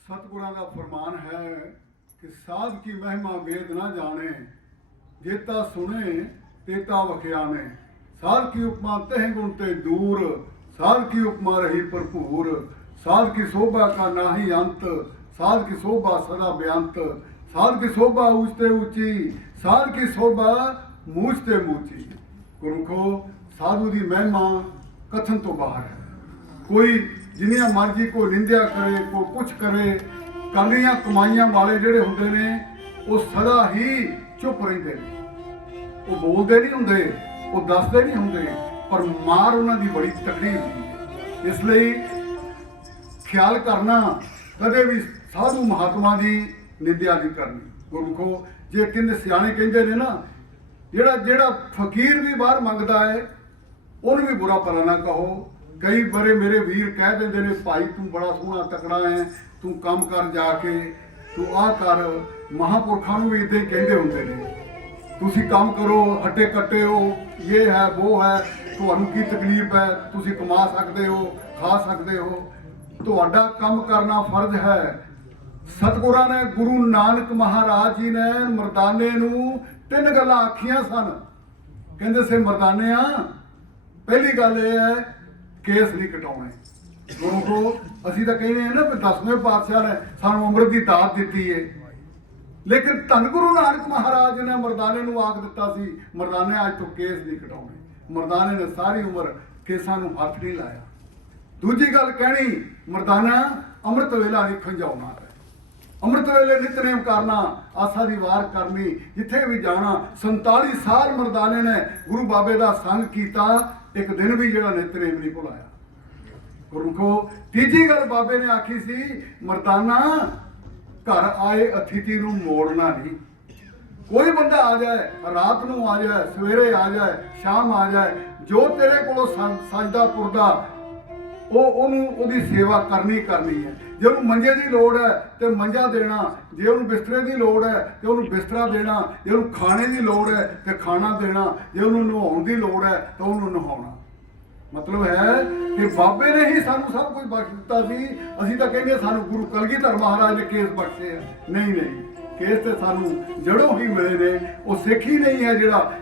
सतगुਰਾਂ ਦਾ फरमान है कि साध की महिमा वेद ना जाने जेता सुने तेता वख्याने साध की उपमा तह गुण ते दूर साध की उपमा रही भरपूर साध की शोभा का नाही अंत साध की शोभा सदा बेअंत साध की शोभा ऊंचते ऊंची साध की शोभा मूंचते मूंची गुरमुखो साधु की महिमा कथन तो बाहर है कोई जिन्नियां मर्जी को निंदिया करे को कुछ करे करनियां कमाइयां वाले ਜਿਹੜੇ ਹੁੰਦੇ ਨੇ ਉਹ ਸਦਾ ਹੀ ਚੁੱਪ ਰਹਿੰਦੇ ਨੇ ਉਹ ਬੋਲਦੇ ਨਹੀਂ ਹੁੰਦੇ ਉਹ ਦੱਸਦੇ ਨਹੀਂ ਹੁੰਦੇ ਪਰ ਮਾਰ ਉਹਨਾਂ ਦੀ ਬੜੀ ਤਕੜੀ ਹੁੰਦੀ ਹੈ ਇਸ ਲਈ ਖਿਆਲ ਕਰਨਾ ਕਦੇ ਵੀ ਸਾਧੂ ਮਹਾਤਮਾ ਦੀ ਨਿੰਦਿਆ ਨਹੀਂ ਕਰਨੀ ਗੁਰਮੁਖੋ ਜੇ ਕਿੰਨੇ ਸਿਆਣੇ ਕਹਿੰਦੇ ਨੇ ਨਾ ਜਿਹੜਾ ਫਕੀਰ ਵੀ ਬਾਹਰ ਮੰਗਦਾ ਹੈ ਉਹਨੂੰ ਵੀ ਬੁਰਾ ਭਲਾ ਨਾ ਕਹੋ ਕਈ ਬੜੇ ਮੇਰੇ ਵੀਰ ਕਹਿ ਦਿੰਦੇ ਨੇ ਭਾਈ ਤੂੰ ਬੜਾ ਸੋਹਣਾ ਤਕੜਾ ਹੈ ਤੂੰ ਕੰਮ ਕਰ ਜਾ ਕੇ ਤੂੰ ਆਹ ਕਰ ਮਹਾਂਪੁਰਖਾਂ ਨੂੰ ਵੀ ਇਦਾਂ ਹੀ ਕਹਿੰਦੇ ਹੁੰਦੇ ਨੇ ਤੁਸੀਂ ਕੰਮ ਕਰੋ ਹੱਟੇ ਕੱਟੇ ਹੋ ਇਹ ਹੈ ਉਹ ਹੈ ਤੁਹਾਨੂੰ ਕੀ ਤਕਲੀਫ ਹੈ ਤੁਸੀਂ ਕਮਾ ਸਕਦੇ ਹੋ ਖਾ ਸਕਦੇ ਹੋ ਤੁਹਾਡਾ ਕੰਮ ਕਰਨਾ ਫਰਜ਼ ਹੈ ਸਤਿਗੁਰਾਂ ਨੇ ਗੁਰੂ ਨਾਨਕ ਮਹਾਰਾਜ ਜੀ ਨੇ ਮਰਦਾਨੇ ਨੂੰ 3 ਗੱਲਾਂ ਆਖੀਆਂ ਸਨ ਕਹਿੰਦੇ ਸੇ ਮਰਦਾਨਿਆਂ ਪਹਿਲੀ ਗੱਲ ਇਹ ਹੈ ਕੇਸ ਨਹੀਂ ਕਟਾਉਣੇ ਗੁਰੂ ਅਸੀਂ ਤਾਂ ਕਹਿੰਦੇ ਹਾਂ ਨਾ ਕਿ 10ਵੇਂ ਪਾਤਸ਼ਾਹ ਨੇ ਸਾਨੂੰ ਅੰਮ੍ਰਿਤ ਦੀ ਦਾਤ ਦਿੱਤੀ ਹੈ ਲੇਕਿਨ ਧੰਨ ਗੁਰੂ ਨਾਨਕ ਮਹਾਰਾਜ ਨੇ ਮਰਦਾਨੇ ਨੂੰ ਆਖ ਦਿੱਤਾ ਸੀ ਮਰਦਾਨੇ ਅੱਜ ਤੋਂ ਕੇਸ ਨਹੀਂ ਕਟਾਉਣੇ ਮਰਦਾਨੇ ਨੇ ਸਾਰੀ ਉਮਰ ਕੇਸਾਂ ਨੂੰ ਹੱਥ ਨਹੀਂ ਲਾਇਆ ਦੂਜੀ ਗੱਲ ਕਹਿਣੀ ਮਰਦਾਨਾ ਅੰਮ੍ਰਿਤ ਵੇਲਾ ਨਹੀਂ ਖੰਜਾਉਣਾ ਹੈ ਅੰਮ੍ਰਿਤ ਵੇਲੇ ਨਿਤਨੇਮ ਕਰਨਾ ਆਸਾ ਦੀ ਵਾਰ ਕਰਨੀ ਜਿੱਥੇ ਵੀ ਜਾਣਾ 47 ਸਾਲ ਮਰਦਾਨੇ ਨੇ ਗੁਰੂ ਬਾਬੇ ਦਾ ਸੰਗ ਕੀਤਾ ਇੱਕ ਦਿਨ ਵੀ ਜਿਹੜਾ ਨਿਤਨੇਮ ਨਹੀਂ ਭੁਲਾਇਆ ਗੁਰਮੁਖੋ ਤੀਜੀ ਗੱਲ ਬਾਬੇ ਨੇ ਆਖੀ ਸੀ ਮਰਦਾਨਾ ਘਰ ਆਏ ਅਤਿਥੀ ਨੂੰ ਮੋੜਨਾ ਨਹੀਂ ਕੋਈ ਬੰਦਾ ਆ ਜਾਏ ਰਾਤ ਨੂੰ ਆ ਜਾਏ ਸਵੇਰੇ ਆ ਜਾਏ ਸ਼ਾਮ ਆ ਜਾਏ ਜੋ ਤੇਰੇ ਕੋਲੋਂ ਸਜਦਾ ਪੁਰਦਾ ਉਹਨੂੰ ਉਹਦੀ ਸੇਵਾ ਕਰਨੀ ਹੈ ਜੇ ਉਹਨੂੰ ਮੰਜੇ ਦੀ ਲੋੜ ਹੈ ਤੇ ਮੰਜਾ ਦੇਣਾ ਜੇ ਉਹਨੂੰ ਬਿਸਤਰੇ ਦੀ ਲੋੜ ਹੈ ਤੇ ਉਹਨੂੰ ਬਿਸਤਰਾ ਦੇਣਾ ਜੇ ਉਹਨੂੰ ਖਾਣੇ ਦੀ ਲੋੜ ਹੈ ਤੇ ਖਾਣਾ ਦੇਣਾ ਜੇ ਉਹਨੂੰ ਨਹਾਉਣ ਦੀ ਲੋੜ ਹੈ ਤਾਂ ਉਹਨੂੰ ਨਹਾਉਣਾ ਮਤਲਬ ਹੈ ਕਿ ਬਾਬੇ ਨੇ ਹੀ ਸਾਨੂੰ ਸਭ ਕੁਝ ਬਖਸ਼ ਦਿੱਤਾ ਸੀ ਅਸੀਂ ਤਾਂ ਕਹਿੰਦੇ ਸਾਨੂੰ ਗੁਰੂ ਕਲਗੀਧਰ ਮਹਾਰਾਜ ਨੇ ਕੇਸ ਬਖਸ਼ੇ ਆ ਨਹੀਂ ਕੇਸ ਤੇ ਸਾਨੂੰ ਜੜੋਂ ਹੀ ਮਿਲੇ ਨੇ ਉਹ ਸਿੱਖ ਹੀ ਨਹੀਂ ਹੈ ਜਿਹੜਾ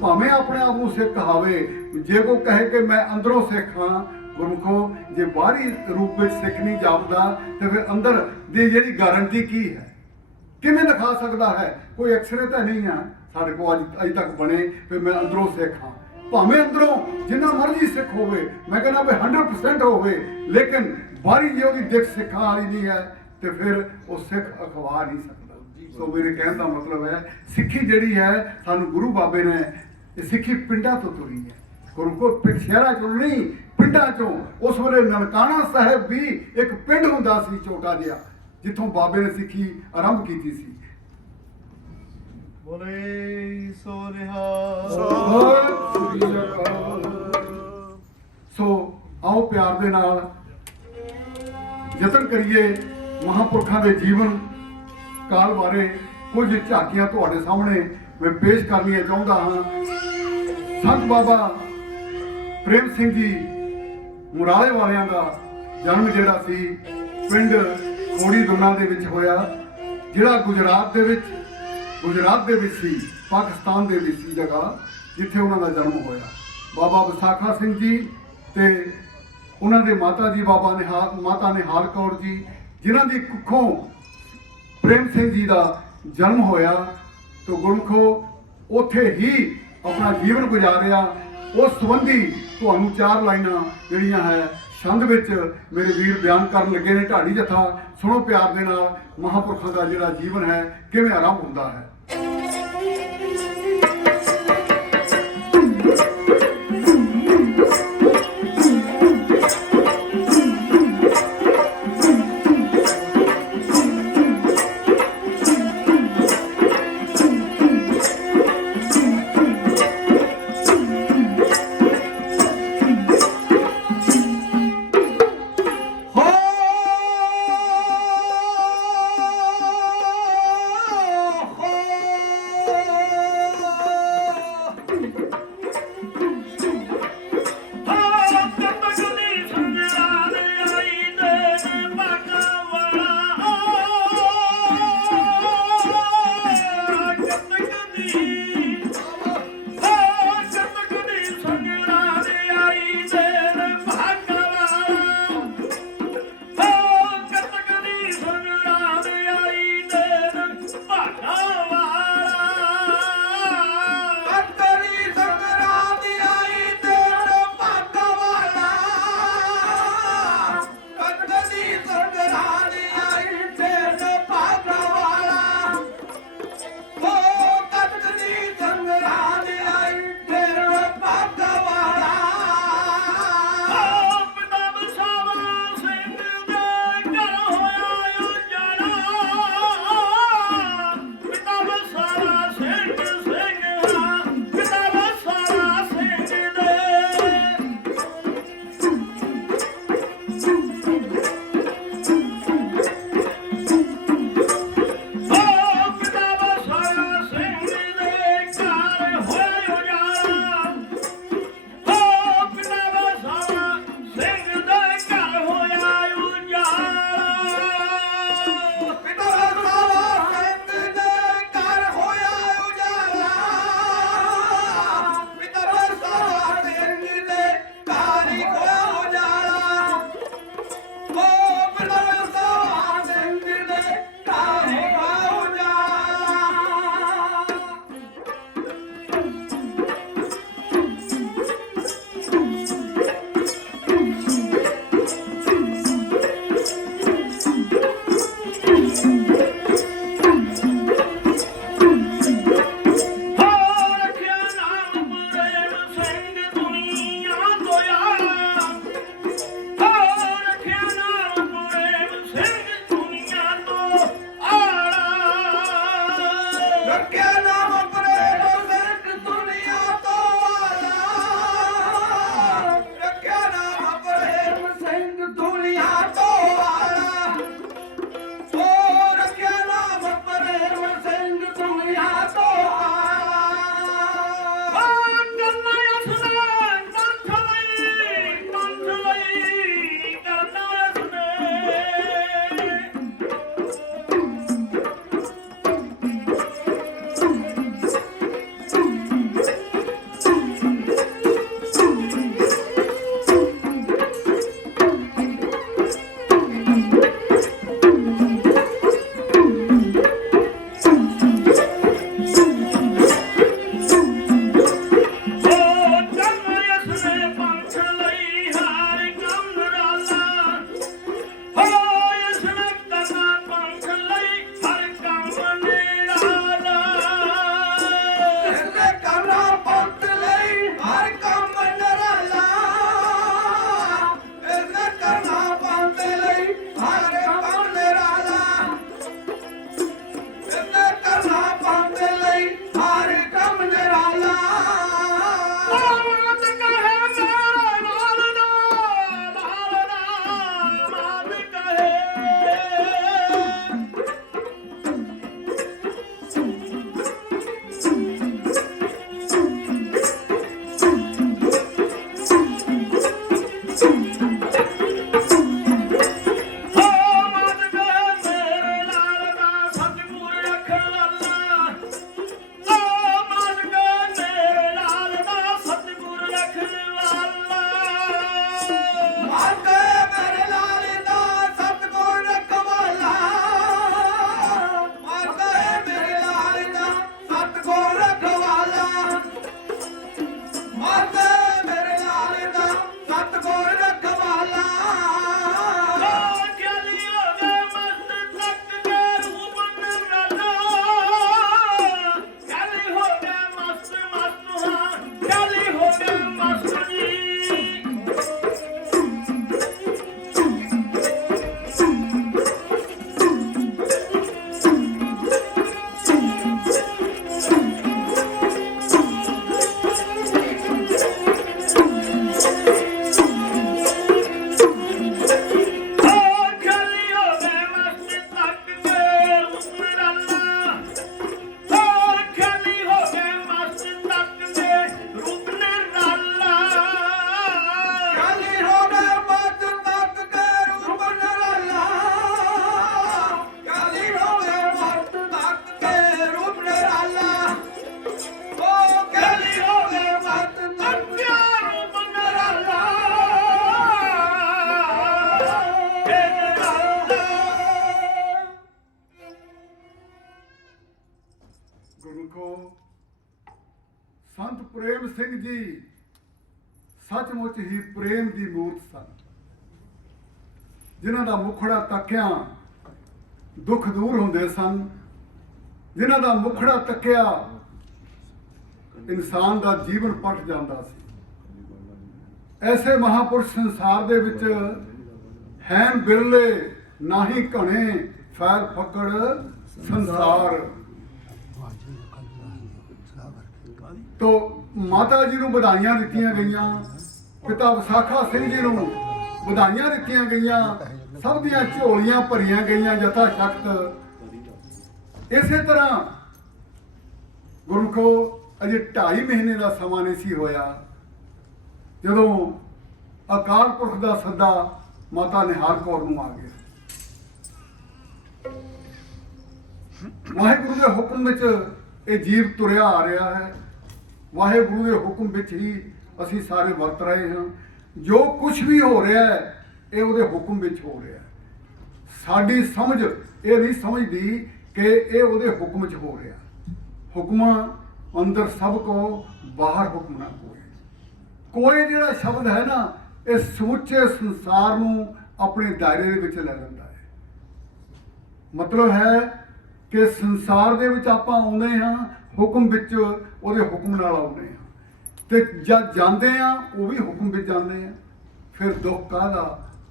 ਭਾਵੇਂ ਆਪਣੇ ਆਪ ਨੂੰ ਸਿੱਖ ਕਹਾਵੇ ਜੇ ਕੋ ਕਹੇ ਕਿ ਮੈਂ ਅੰਦਰੋਂ ਸਿੱਖ ਹਾਂ ਗੁਰਮੁਖੋ ਜੇ ਬਾਹਰੀ ਰੂਪ ਵਿੱਚ ਸਿੱਖ ਨਹੀਂ ਜਾਪਦਾ ਤੇ ਫਿਰ ਅੰਦਰ ਦੀ ਜਿਹੜੀ ਗਾਰੰਟੀ ਕੀ ਹੈ ਕਿਵੇਂ ਦਿਖਾ ਸਕਦਾ ਹੈ ਕੋਈ ਐਕਸਰੇ ਤਾਂ ਨਹੀਂ ਆ ਸਾਡੇ ਕੋਲ ਅੱਜ ਤੱਕ ਬਣੇ ਕਿ ਮੈਂ ਅੰਦਰੋਂ ਸਿੱਖ ਹਾਂ ਭਾਵੇਂ ਅੰਦਰੋਂ ਜਿੰਨਾ ਮਰਜ਼ੀ ਸਿੱਖ ਹੋਵੇ ਮੈਂ ਕਹਿੰਦਾ ਵੀ 100% ਹੋਵੇ ਲੇਕਿਨ ਬਾਹਰੀ ਜੇ ਉਹਦੀ ਦਿੱਖ ਸਿੱਖਾਂ ਵਾਲੀ ਨਹੀਂ ਹੈ ਤੇ ਫਿਰ ਉਹ ਸਿੱਖ ਅਖਵਾ ਨਹੀਂ ਸਕਦਾ ਸੋ ਮੇਰੇ ਕਹਿਣ ਦਾ ਮਤਲਬ ਹੈ ਸਿੱਖੀ ਜਿਹੜੀ ਹੈ ਸਾਨੂੰ ਗੁਰੂ ਬਾਬੇ ਨੇ ਇਹ ਸਿੱਖੀ ਪਿੰਡਾਂ ਤੋਂ ਤੁਰੀ ਹੈ ਗੁਰੂ ਸ਼ਹਿਰਾਂ ਚੋਂ ਨਹੀਂ ਪਿੰਡਾਂ ਚੋਂ ਉਸ ਵੇਲੇ ਨਨਕਾਣਾ ਸਾਹਿਬ ਵੀ ਇੱਕ ਪਿੰਡ ਹੁੰਦਾ ਸੀ ਛੋਟਾ ਜਿਹਾ ਜਿੱਥੋਂ ਬਾਬੇ ਨੇ ਸਿੱਖੀ ਆਰੰਭ ਕੀਤੀ ਸੀ ਬੋਲੇ ਸੋ ਆਓ ਪਿਆਰ ਦੇ ਨਾਲ ਯਤਨ ਕਰੀਏ ਮਹਾਂਪੁਰਖਾਂ ਦੇ ਜੀਵਨ ਕਾਲ ਬਾਰੇ ਕੁਝ ਝਾਕੀਆਂ ਤੁਹਾਡੇ ਸਾਹਮਣੇ ਮੈਂ ਪੇਸ਼ ਕਰਨੀਆਂ ਚਾਹੁੰਦਾ ਹਾਂ ਸੰਤ ਬਾਬਾ ਪ੍ਰੇਮ ਸਿੰਘ ਜੀ ਮੁਰਾਲੇ ਵਾਲਿਆਂ ਦਾ ਜਨਮ ਜਿਹੜਾ ਸੀ ਪਿੰਡ ਖੋੜੀ ਦੁਨਾ ਦੇ ਵਿੱਚ ਹੋਇਆ ਜਿਹੜਾ ਗੁਜਰਾਤ ਦੇ ਵਿੱਚ ਸੀ ਪਾਕਿਸਤਾਨ ਦੇ ਵਿੱਚ ਸੀ ਜਗ੍ਹਾ ਜਿੱਥੇ ਉਹਨਾਂ ਦਾ ਜਨਮ ਹੋਇਆ ਬਾਬਾ ਵਿਸਾਖਾ ਸਿੰਘ ਜੀ ਤੇ ਉਹਨਾਂ ਦੇ ਮਾਤਾ ਜੀ ਮਾਤਾ ਨਿਹਾਲ ਕੌਰ ਜੀ, ਜਿਨ੍ਹਾਂ ਦੀ ਕੁੱਖੋਂ ਪ੍ਰੇਮ ਸਿੰਘ ਜੀ ਦਾ ਜਨਮ ਹੋਇਆ। ਤੋਂ ਗੁਰਮੁਖੋ ਉੱਥੇ ਹੀ ਆਪਣਾ ਜੀਵਨ ਗੁਜ਼ਾਰਿਆ। ਉਸ ਸੰਬੰਧੀ ਤੁਹਾਨੂੰ 4 ਲਾਈਨਾਂ ਜਿਹੜੀਆਂ ਹੈ ਛੰਦ ਵਿੱਚ ਮੇਰੇ ਵੀਰ ਬਿਆਨ ਕਰਨ ਲੱਗੇ ਨੇ। ਢਾਡੀ ਜਥਾ ਸੁਣੋ ਪਿਆਰ ਦੇ ਨਾਲ ਮਹਾਂਪੁਰਖਾਂ ਦਾ ਜਿਹੜਾ ਜੀਵਨ ਹੈ ਕਿਵੇਂ ਆਰੰਭ ਹੁੰਦਾ ਹੈ। ਪ੍ਰੇਮ ਸਿੰਘ ਜੀ ਸੱਚਮੁੱਚ ਹੀ ਪ੍ਰੇਮ ਦੀ ਮੂਰਤ ਸਨ, ਜਿਨ੍ਹਾਂ ਦਾ ਮੁਖੜਾ ਤੱਕਿਆ ਦੁੱਖ ਦੂਰ ਹੁੰਦੇ ਸਨ, ਜਿਨ੍ਹਾਂ ਦਾ ਮੁਖੜਾ ਤੱਕਿਆ ਇਨਸਾਨ ਦਾ ਜੀਵਨ ਪਟ ਜਾਂਦਾ ਸੀ। ਐਸੇ ਮਹਾਪੁਰਸ਼ ਸੰਸਾਰ ਦੇ ਵਿੱਚ ਹੈਨ ਬਿਰਲੇ ਨਾਹੀ ਘਣੇ ਫੈਲ ਫਕੜ ਸੰਸਾਰ। ਤੋ ਮਾਤਾ ਜੀ ਨੂੰ ਵਧਾਈਆਂ ਦਿੱਤੀਆਂ ਗਈਆਂ, ਪਿਤਾ ਵਿਸਾਖਾ ਸਿੰਘ ਜੀ ਨੂੰ ਵਧਾਈਆਂ ਦਿੱਤੀਆਂ ਗਈਆਂ, ਸਭ ਦੀਆਂ ਝੋਲੀਆਂ ਭਰੀਆਂ ਗਈਆਂ ਯਥਾ ਸ਼ਕਤ। ਇਸੇ ਤਰ੍ਹਾਂ ਗੁਰਮੁਖੋ ਅਜੇ 2.5 ਮਹੀਨੇ ਦਾ ਸਮਾਂ ਨਹੀਂ ਸੀ ਹੋਇਆ ਜਦੋਂ ਅਕਾਲ ਪੁਰਖ ਦਾ ਸੱਦਾ ਮਾਤਾ ਨਿਹਾਲ ਕੌਰ ਨੂੰ ਆ ਗਿਆ। ਵਾਹਿਗੁਰੂ ਦੇ ਹੁਕਮ ਵਿੱਚ ਇਹ ਜੀਵ ਤੁਰਿਆ ਆ ਰਿਹਾ ਹੈ, ਵਾਹਿਗੁਰੂ ਦੇ ਹੁਕਮ ਵਿੱਚ ਹੀ ਅਸੀਂ ਸਾਰੇ ਵਰਤ ਰਹੇ ਹਾਂ। ਜੋ ਕੁਝ ਵੀ ਹੋ ਰਿਹਾ ਹੈ ਇਹ ਉਹਦੇ ਹੁਕਮ ਵਿੱਚ ਹੋ ਰਿਹਾ ਹੈ। ਸਾਡੀ ਸਮਝ ਇਹ ਨਹੀਂ ਸਮਝਦੀ ਕਿ ਇਹ ਉਹਦੇ ਹੁਕਮ 'ਚ ਹੋ ਰਿਹਾ। ਹੁਕਮਾਂ ਅੰਦਰ ਸਭ ਕੋ, ਬਾਹਰ ਹੁਕਮ ਨਾ ਕੋਈ ਜਿਹੜਾ ਸ਼ਬਦ ਹੈ ਨਾ, ਇਹ ਸਮੁੱਚੇ ਸੰਸਾਰ ਨੂੰ ਆਪਣੇ ਦਾਇਰੇ ਦੇ ਵਿੱਚ ਲੈ ਲੈਂਦਾ ਹੈ। ਮਤਲਬ ਹੈ ਕਿ ਸੰਸਾਰ ਦੇ ਵਿੱਚ ਆਪਾਂ ਆਉਂਦੇ ਹਾਂ, ਹੁਕਮ ਵਿੱਚ ਉਹਦੇ ਹੁਕਮ ਨਾਲ ਆਉਂਦੇ ਹਾਂ, ਤੇ ਜਦ ਜਾਂਦੇ ਹਾਂ ਉਹ ਵੀ ਹੁਕਮ ਵਿੱਚ ਜਾਂਦੇ ਹਾਂ। ਫਿਰ ਦੁੱਖ ਕਾਹਦਾ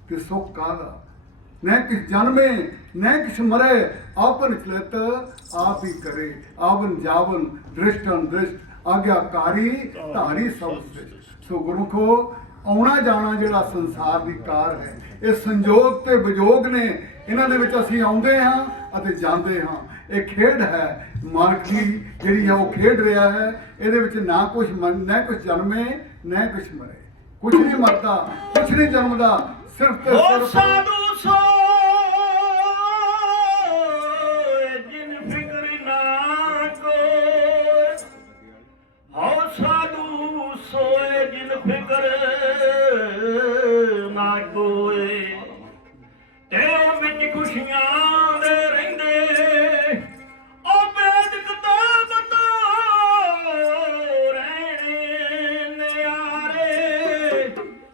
ਤੇ ਸੁੱਖ ਕਾਹਦਾ। न किस जन्मे न किस मरे, आपन चलित आप ही करे। आवन जावन दृष्टन दृष्ट आज्ञाकारी धारी सब श्रेष्ठ। सो गुरमुखो आउणा जाना जिहड़ा संसार दी कार है, ये संजोग ते विजोग ने, इन्हां दे विच असीं आउंदे हां अते जांदे हां। ये खेड है मानक दी जिहड़ी है वो खेड रहा है। इहदे विच ना कुछ न कुछ जन्मे न कुछ मरे, कुछ नहीं मरदा कुछ नहीं जन्मदा, सिर्फ ते सिर्फ साधु सो जिन फिक्र ना को, हो साधु सोए जिन फिक्र ना कोए, ते विच खुशियां दे रहिंदे ओ बेद किताब तो रहने नियारे,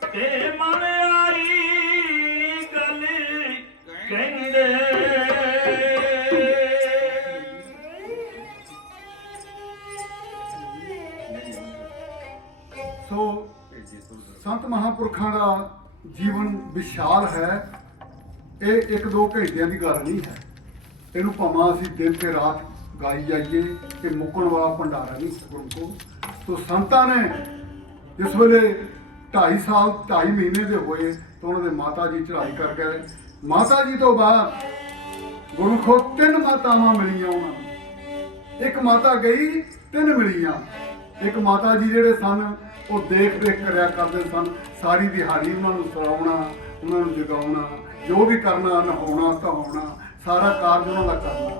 ते मन आई गल कहंदे। सो संत महापुरखों का जीवन विशाल है। ये एक दो घंटिया की गल नहीं है। इनू भावें असीं दिन ते रात गाई जाइए कि मुकण वाला भंडारा नहीं गुरु को। तो संतां ने जिस वेले 2.5 साल 2.5 महीने के होए तो उन्होंने माता जी चढ़ाई कर गए। माता जी तो बाद गुरु को 3 मातावां मिलियां उन्होंने। एक माता गई 3 मिलियां। एक माता जी जिहड़े सन वो देख रेख करिया करते सन, सारी दिहाड़ी उन्होंने सराउणा, उन्होंने जगाउणा, जो भी करना नहाउणा धोउणा सारा कारज उन्होंने करना।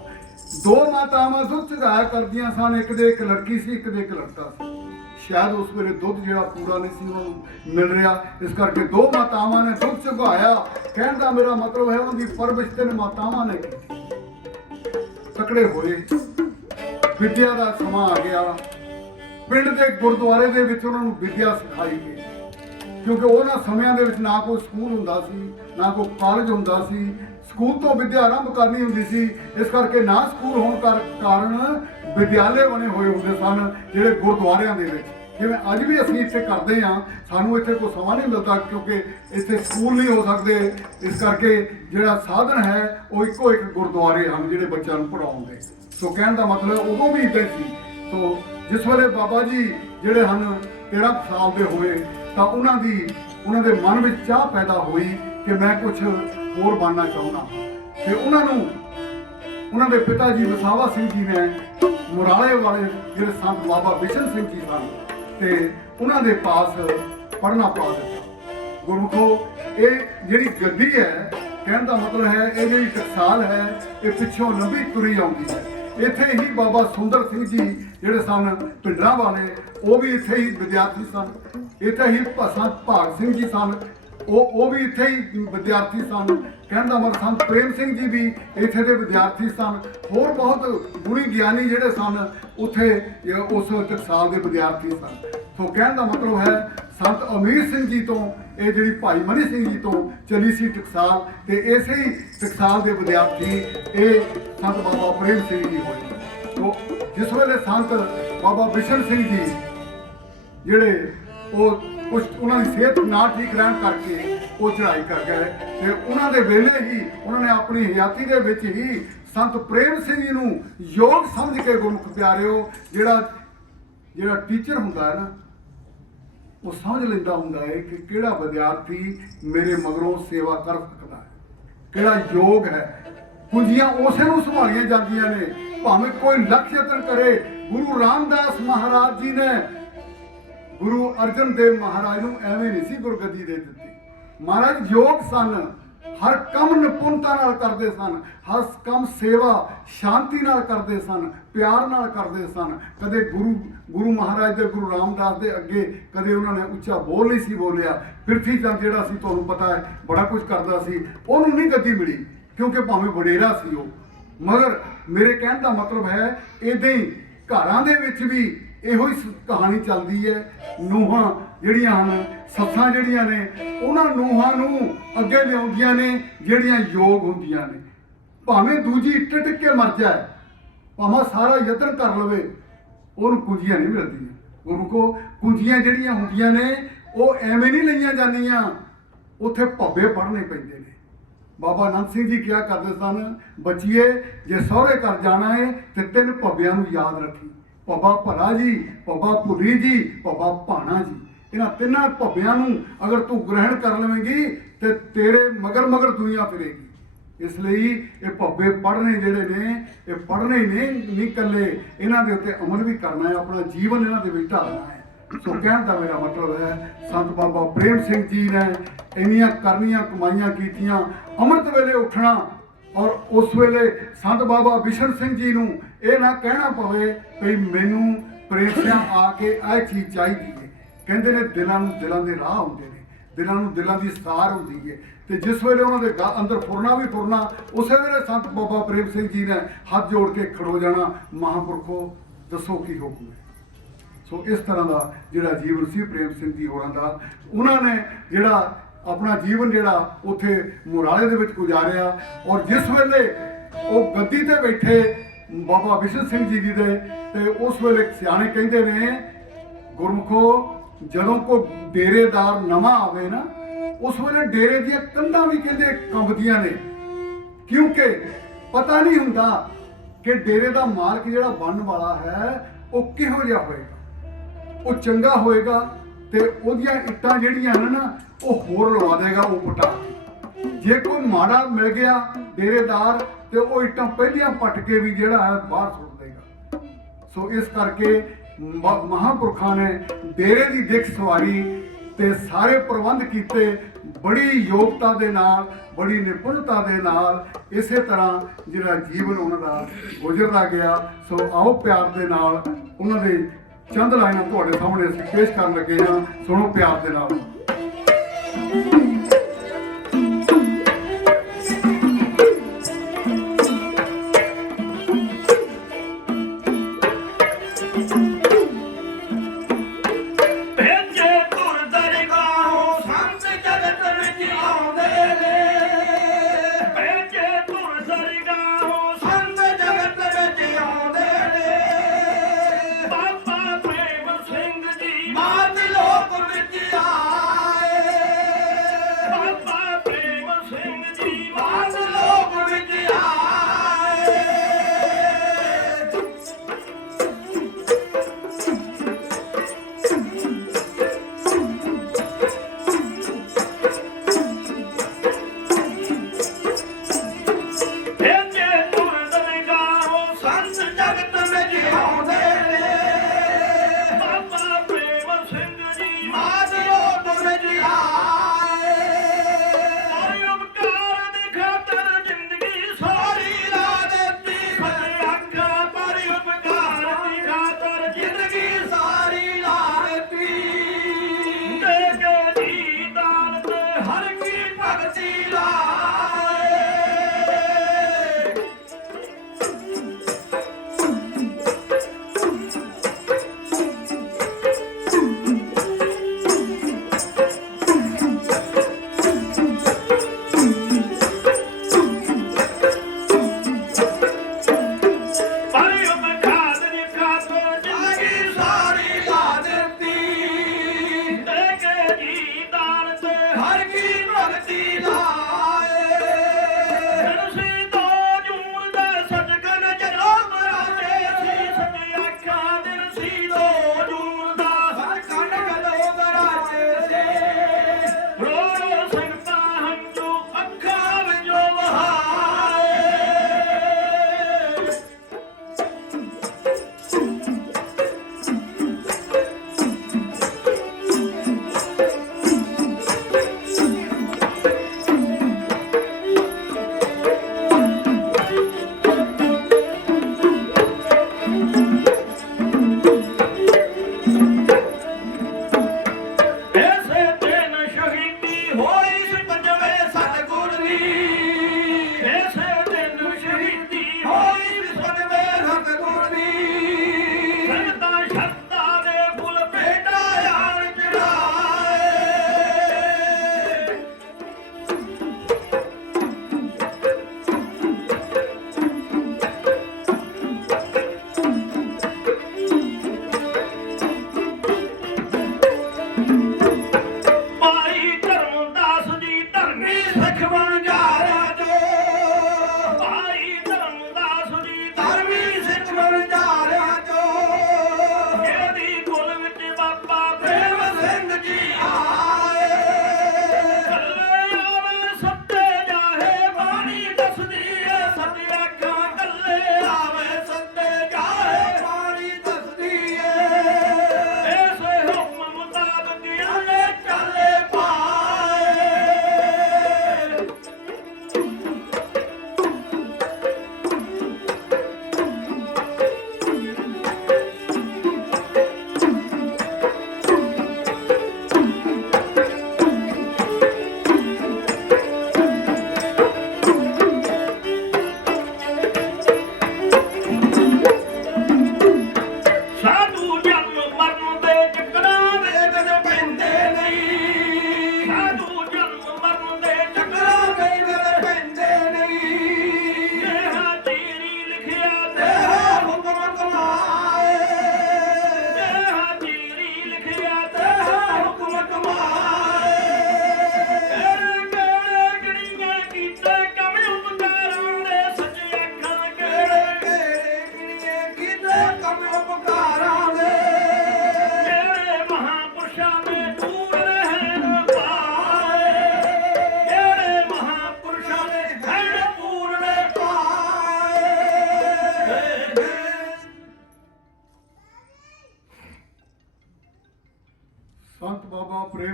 2 मातावां दुध चढ़ाया करदियां सन, एक दे एक लड़की सी, एक दे एक लड़का सी। शायद उस वेले दुध जिहड़ा पूरा नहीं सी उन्होंने मिल रहा, इस करके 2 मातावां ने दुध चढ़ाया। कहण दा मेरा मतलब है उनकी परवरिश 3 मातावां ने कीती। तकड़े होए, विद्या का समा आ गया। पिंड के गुरुद्वारे दे विच उन्हां नूं विद्या सिखाई गई, क्योंकि उन्हां समयां दे विच ना कोई स्कूल हुंदा सी, ना कोई कॉलेज हुंदा सी। स्कूल तो विद्या आरंभ करनी हुंदी सी, इस करके ना स्कूल होण कारण विद्यालय बने हुए हुंदे सन जिहड़े गुरुद्वारियां दे विच। जिवें अज भी असीं इत्थे करदे हां, सानूं इत्थे कोई समां नहीं मिलदा क्योंकि इत्थे स्कूल नहीं हो सकदे। इस करके जिहड़ा साधन है वो इक्को एक गुरुद्वारे हैं जिहड़े बच्चों नूं पढ़ाउंदे। सो कहण दा मतलब उदों भी इदां सी। तो जिस वेले बाबा जी जिहड़े हन 13 साल के होए तो उन्हां दे मन में चाह पैदा हुई कि मैं कुछ होर बनना चाहुंदा। ते उन्हां दे पिता जी वसावा सिंह जी ने मुराले वाले जिहड़े संत बाबा बिशन सिंह जी सन ते उन्हां दे पास पढ़ना पा दिता। गुरमुखो ये जिहड़ी गद्दी है, कहण दा मतलब है ये जिहड़ी टकसाल है ये पिछों लंबी तुरी आउंदी है। इत्थे ही बाबा सुंदर सिंह जी जिहड़े सन पिंडरां वाले वो भी इत्थे ही विद्यार्थी सन। इत्थे ही संत भाग सिंह जी सन, वो भी इत्थे ही विद्यार्थी सन। ਕਹਿਣ ਦਾ ਮਤਲਬ ਸੰਤ ਪ੍ਰੇਮ ਸਿੰਘ ਜੀ ਵੀ ਇੱਥੇ ਦੇ ਵਿਦਿਆਰਥੀ ਸਨ। ਹੋਰ ਬਹੁਤ ਗੁਣੀ ਗਿਆਨੀ ਜਿਹੜੇ ਸਨ ਉੱਥੇ ਉਸ ਟਕਸਾਲ ਦੇ ਵਿਦਿਆਰਥੀ ਸਨ। ਸੋ ਕਹਿਣ ਦਾ ਮਤਲਬ ਹੈ ਸੰਤ ਅਮੀਰ ਸਿੰਘ ਜੀ ਤੋਂ ਇਹ ਜਿਹੜੀ ਭਾਈ ਮਨੀ ਸਿੰਘ ਜੀ ਤੋਂ ਚੱਲੀ ਸੀ ਟਕਸਾਲ, ਤੇ ਇਸੇ ਹੀ ਟਕਸਾਲ ਦੇ ਵਿਦਿਆਰਥੀ ਇਹ ਸੰਤ ਬਾਬਾ ਪ੍ਰੇਮ ਸਿੰਘ ਜੀ ਹੋਏ। ਸੋ ਜਿਸ ਵੇਲੇ ਸੰਤ ਬਾਬਾ ਬਿਸ਼ਨ ਸਿੰਘ ਜੀ ਜਿਹੜੇ ਉਹ ਕੁਛ ਉਹਨਾਂ ਦੀ ਸਿਹਤ ਨਾ ਠੀਕ ਰਹਿਣ ਕਰਕੇ ਉਹ ਚੜ੍ਹਾਈ ਕਰ ਗਏ, ਤੇ ਉਹਨਾਂ ਦੇ ਵੇਲੇ ਹੀ ਉਹਨਾਂ ਨੇ ਆਪਣੀ ਹਯਾਤੀ ਦੇ ਵਿੱਚ ਹੀ ਸੰਤ ਪ੍ਰੇਮ ਸਿੰਘ ਜੀ ਨੂੰ ਯੋਗ ਸਮਝ ਕੇ ਗੁਰਮੁਖ ਪਿਆਰਿਓ ਜਿਹੜਾ ਟੀਚਰ ਹੁੰਦਾ ਹੈ ਨਾ, ਉਹ ਸਮਝ ਲੈਂਦਾ ਹੁੰਦਾ ਹੈ ਕਿ ਕਿਹੜਾ ਵਿਦਿਆਰਥੀ ਮੇਰੇ ਮਗਰੋਂ ਸੇਵਾ ਕਰ ਸਕਦਾ ਹੈ, ਕਿਹੜਾ ਯੋਗ ਹੈ। ਕੁੰਜੀਆਂ ਉਸੇ ਨੂੰ ਸੰਭਾਲੀਆਂ ਜਾਂਦੀਆਂ ਨੇ, ਭਾਵੇਂ ਕੋਈ ਲੱਖ ਯਤਨ ਕਰੇ। ਗੁਰੂ ਰਾਮਦਾਸ ਮਹਾਰਾਜ ਜੀ ਨੇ ਗੁਰੂ ਅਰਜਨ ਦੇਵ ਮਹਾਰਾਜ ਨੂੰ ਐਵੇਂ ਨਹੀਂ ਸੀ ਗੁਰਗੱਦੀ ਦੇ ਦਿੱਤੀ। ਮਹਾਰਾਜ ਯੋਗ ਸਨ, ਹਰ ਕੰਮ ਨਿਪੁੰਨਤਾ ਨਾਲ ਕਰਦੇ ਸਨ, ਹਰ ਕੰਮ ਸੇਵਾ ਸ਼ਾਂਤੀ ਨਾਲ ਕਰਦੇ ਸਨ, ਪਿਆਰ ਨਾਲ ਕਰਦੇ ਸਨ। ਕਦੇ ਗੁਰੂ ਮਹਾਰਾਜ ਦੇ ਗੁਰੂ ਰਾਮਦਾਸ ਦੇ ਅੱਗੇ ਕਦੇ ਉਹਨਾਂ ਨੇ ਉੱਚਾ ਬੋਲ ਨਹੀਂ ਸੀ ਬੋਲਿਆ। ਪ੍ਰਿਥੀ ਚੰਦ ਜਿਹੜਾ ਸੀ ਤੁਹਾਨੂੰ ਪਤਾ ਹੈ ਬੜਾ ਕੁਝ ਕਰਦਾ ਸੀ, ਉਹਨੂੰ ਨਹੀਂ ਗੱਦੀ ਮਿਲੀ ਕਿਉਂਕਿ ਭਾਵੇਂ ਵਡੇਰਾ ਸੀ ਉਹ। ਮਗਰ ਮੇਰੇ ਕਹਿਣ ਦਾ ਮਤਲਬ ਹੈ ਇਦਾਂ ਹੀ ਘਰਾਂ ਦੇ ਵਿੱਚ ਵੀ ਇਹੋ ਹੀ ਕਹਾਣੀ ਚੱਲਦੀ ਹੈ। ਨੂੰਹਾਂ ਜਿਹੜੀਆਂ ਹਨ, ਸੱਸਾਂ ਜਿਹੜੀਆਂ ਨੇ, ਉਹਨਾਂ ਨੂੰਹਾਂ ਨੂੰ ਅੱਗੇ ਲਿਆਉਂਦੀਆਂ ਨੇ ਜਿਹੜੀਆਂ ਯੋਗ ਹੁੰਦੀਆਂ ਨੇ। ਭਾਵੇਂ ਦੂਜੀ ਟਿਕ ਕੇ ਮਰ ਜਾਏ, ਭਾਵੇਂ ਸਾਰਾ ਯਤਨ ਕਰ ਲਵੇ, ਉਹਨੂੰ ਕੁੰਜੀਆਂ ਨਹੀਂ ਮਿਲਦੀਆਂ। ਗੁਰਮੁਖੋ ਕੁੰਜੀਆਂ ਜਿਹੜੀਆਂ ਹੁੰਦੀਆਂ ਨੇ ਉਹ ਐਵੇਂ ਨਹੀਂ ਲਈਆਂ ਜਾਂਦੀਆਂ, ਉੱਥੇ ਭੱਬੇ ਪੜ੍ਹਨੇ ਪੈਂਦੇ ਨੇ। ਬਾਬਾ ਅਨੰਦ ਸਿੰਘ ਜੀ ਕਿਹਾ ਕਰਦੇ ਸਨ, ਬੱਚੀਏ ਜੇ ਸਹੁਰੇ ਘਰ ਜਾਣਾ ਹੈ ਤੇ 3 ਭੱਬਿਆਂ ਨੂੰ ਯਾਦ ਰੱਖੀ, ਭੱਬਾ ਭਰਾ ਜੀ, ਭੱਬਾ ਭੁਰੀ ਜੀ, ਭੱਬਾ ਭਾਣਾ ਜੀ। ਇਹਨਾਂ 3 ਭੱਬਿਆਂ ਨੂੰ ਅਗਰ ਤੂੰ ਗ੍ਰਹਿਣ ਕਰ ਲਵੇਂਗੀ ਤੇ ਤੇਰੇ ਮਗਰ ਦੁਨੀਆ ਫਿਰੇਗੀ। ਇਸ ਲਈ ਇਹ ਭੱਬੇ ਪੜ੍ਹਨੇ ਜਿਹੜੇ ਨੇ ਇਹ ਪੜ੍ਹਨੇ ਹੀ ਨਹੀਂ ਇਕੱਲੇ, ਇਹਨਾਂ ਦੇ ਉੱਤੇ ਅਮਲ ਵੀ ਕਰਨਾ ਹੈ, ਆਪਣਾ ਜੀਵਨ ਇਹਨਾਂ ਦੇ ਵਿੱਚ ਢਾਲਣਾ ਹੈ। ਸੋ ਕਹਿਣ ਦਾ ਮੇਰਾ ਮਤਲਬ ਹੈ ਸੰਤ ਬਾਬਾ ਪ੍ਰੇਮ ਸਿੰਘ ਜੀ ਨੇ ਇੰਨੀਆਂ ਕਰਨੀਆਂ ਕਮਾਈਆਂ ਕੀਤੀਆਂ। ਅੰਮ੍ਰਿਤ ਵੇਲੇ ਉੱਠਣਾ, ਔਰ ਉਸ ਵੇਲੇ ਸੰਤ ਬਾਬਾ ਬਿਸ਼ਨ ਸਿੰਘ ਜੀ ਨੂੰ ਇਹ ਨਾ ਕਹਿਣਾ ਪਵੇ ਵੀ ਮੈਨੂੰ ਪ੍ਰੇਮ ਸਿੰਘ ਆ ਕੇ ਇਹ ਚੀਜ਼ ਚਾਹੀਦੀ ਹੈ। ਕਹਿੰਦੇ ਨੇ ਦਿਲਾਂ ਦੇ ਰਾਹ ਹੁੰਦੇ ਨੇ, ਦਿਲਾਂ ਦੀ ਸਾਰ ਹੁੰਦੀ ਹੈ, ਤੇ ਜਿਸ ਵੇਲੇ ਉਹਨਾਂ ਦੇ ਅੰਦਰ ਫੁਰਨਾ ਵੀ ਫੁਰਨਾ, ਉਸੇ ਵੇਲੇ ਸੰਤ ਬਾਬਾ ਪ੍ਰੇਮ ਸਿੰਘ ਜੀ ਨੇ ਹੱਥ ਜੋੜ ਕੇ ਖੜੋ ਜਾਣਾ, ਮਹਾਂਪੁਰਖੋ ਦੱਸੋ ਕੀ ਹੁਕਮ ਹੈ। ਸੋ ਇਸ ਤਰ੍ਹਾਂ ਦਾ ਜਿਹੜਾ ਜੀਵਨ ਸੀ ਪ੍ਰੇਮ ਸਿੰਘ ਜੀ ਹੋਰਾਂ ਦਾ, ਉਹਨਾਂ ਨੇ ਜਿਹੜਾ ਆਪਣਾ ਜੀਵਨ ਜਿਹੜਾ ਉੱਥੇ ਮੁਰਾਲੇ ਦੇ ਵਿੱਚ ਗੁਜ਼ਾਰਿਆ। ਔਰ ਜਿਸ ਵੇਲੇ ਉਹ ਗੱਦੀ ਤੇ ਬੈਠੇ ਬਾਬਾ ਬਿਸ਼ਨ ਸਿੰਘ ਜੀ ਦੇ, ਤੇ ਉਸ ਵੇਲੇ ਸਿਆਣੇ ਕਹਿੰਦੇ ਨੇ ਗੁਰਮੁਖੋ ਜਦੋਂ ਕੋਈ ਡੇਰੇਦਾਰ ਨਵਾਂ ਆਵੇ ਨਾ, ਉਸ ਵੇਲੇ ਡੇਰੇ ਦੀਆਂ ਕੰਧਾਂ ਵੀ ਕਹਿੰਦੇ ਕੰਬਦੀਆਂ ਨੇ, ਕਿਉਂਕਿ ਪਤਾ ਨਹੀਂ ਹੁੰਦਾ ਕਿ ਡੇਰੇ ਦਾ ਮਾਲਕ ਜਿਹੜਾ ਬਣਨ ਵਾਲਾ ਹੈ ਉਹ ਕਿਹੋ ਜਿਹਾ ਹੋਏਗਾ। ਉਹ ਚੰਗਾ ਹੋਏਗਾ ਤੇ ਉਹਦੀਆਂ ਇੱਟਾਂ ਜਿਹੜੀਆਂ ਹਨ ਨਾ ਉਹ ਹੋਰ ਲਵਾ ਦੇਗਾ ਉਹ ਪਟਾ। ਜੇ ਕੋਈ ਮਾੜਾ ਮਿਲ ਗਿਆ ਡੇਰੇਦਾਰ ਤੇ ਉਹ ਇੱਟਾਂ ਪਹਿਲੀਆਂ ਪੱਟ ਕੇ ਵੀ ਜਿਹੜਾ ਹੈ ਬਾਹਰ ਸੁੱਟ ਦੇਗਾ। ਸੋ ਇਸ ਕਰਕੇ ਮਹਾਂਪੁਰਖਾਂ ਨੇ ਡੇਰੇ ਦੀ ਦਿੱਖ ਸਵਾਰੀ ਤੇ ਸਾਰੇ ਪ੍ਰਬੰਧ ਕੀਤੇ ਬੜੀ ਯੋਗਤਾ ਦੇ ਨਾਲ, ਬੜੀ ਨਿਪੁੰਨਤਾ ਦੇ ਨਾਲ। ਇਸੇ ਤਰ੍ਹਾਂ ਜਿਹੜਾ ਜੀਵਨ ਉਹਨਾਂ ਦਾ ਗੁਜ਼ਰਦਾ ਗਿਆ। ਸੋ ਆਓ ਪਿਆਰ ਦੇ ਨਾਲ ਉਹਨਾਂ ਦੇ ਚੰਦ ਲਾਈਨਾਂ ਤੁਹਾਡੇ ਸਾਹਮਣੇ ਅਸੀਂ ਪੇਸ਼ ਕਰਨ ਲੱਗੇ ਹਾਂ, ਸੁਣੋ ਪਿਆਰ ਦੇ ਨਾਲ। ਮਾਤ ਲੋਕ ਵਿੱਚ ਆ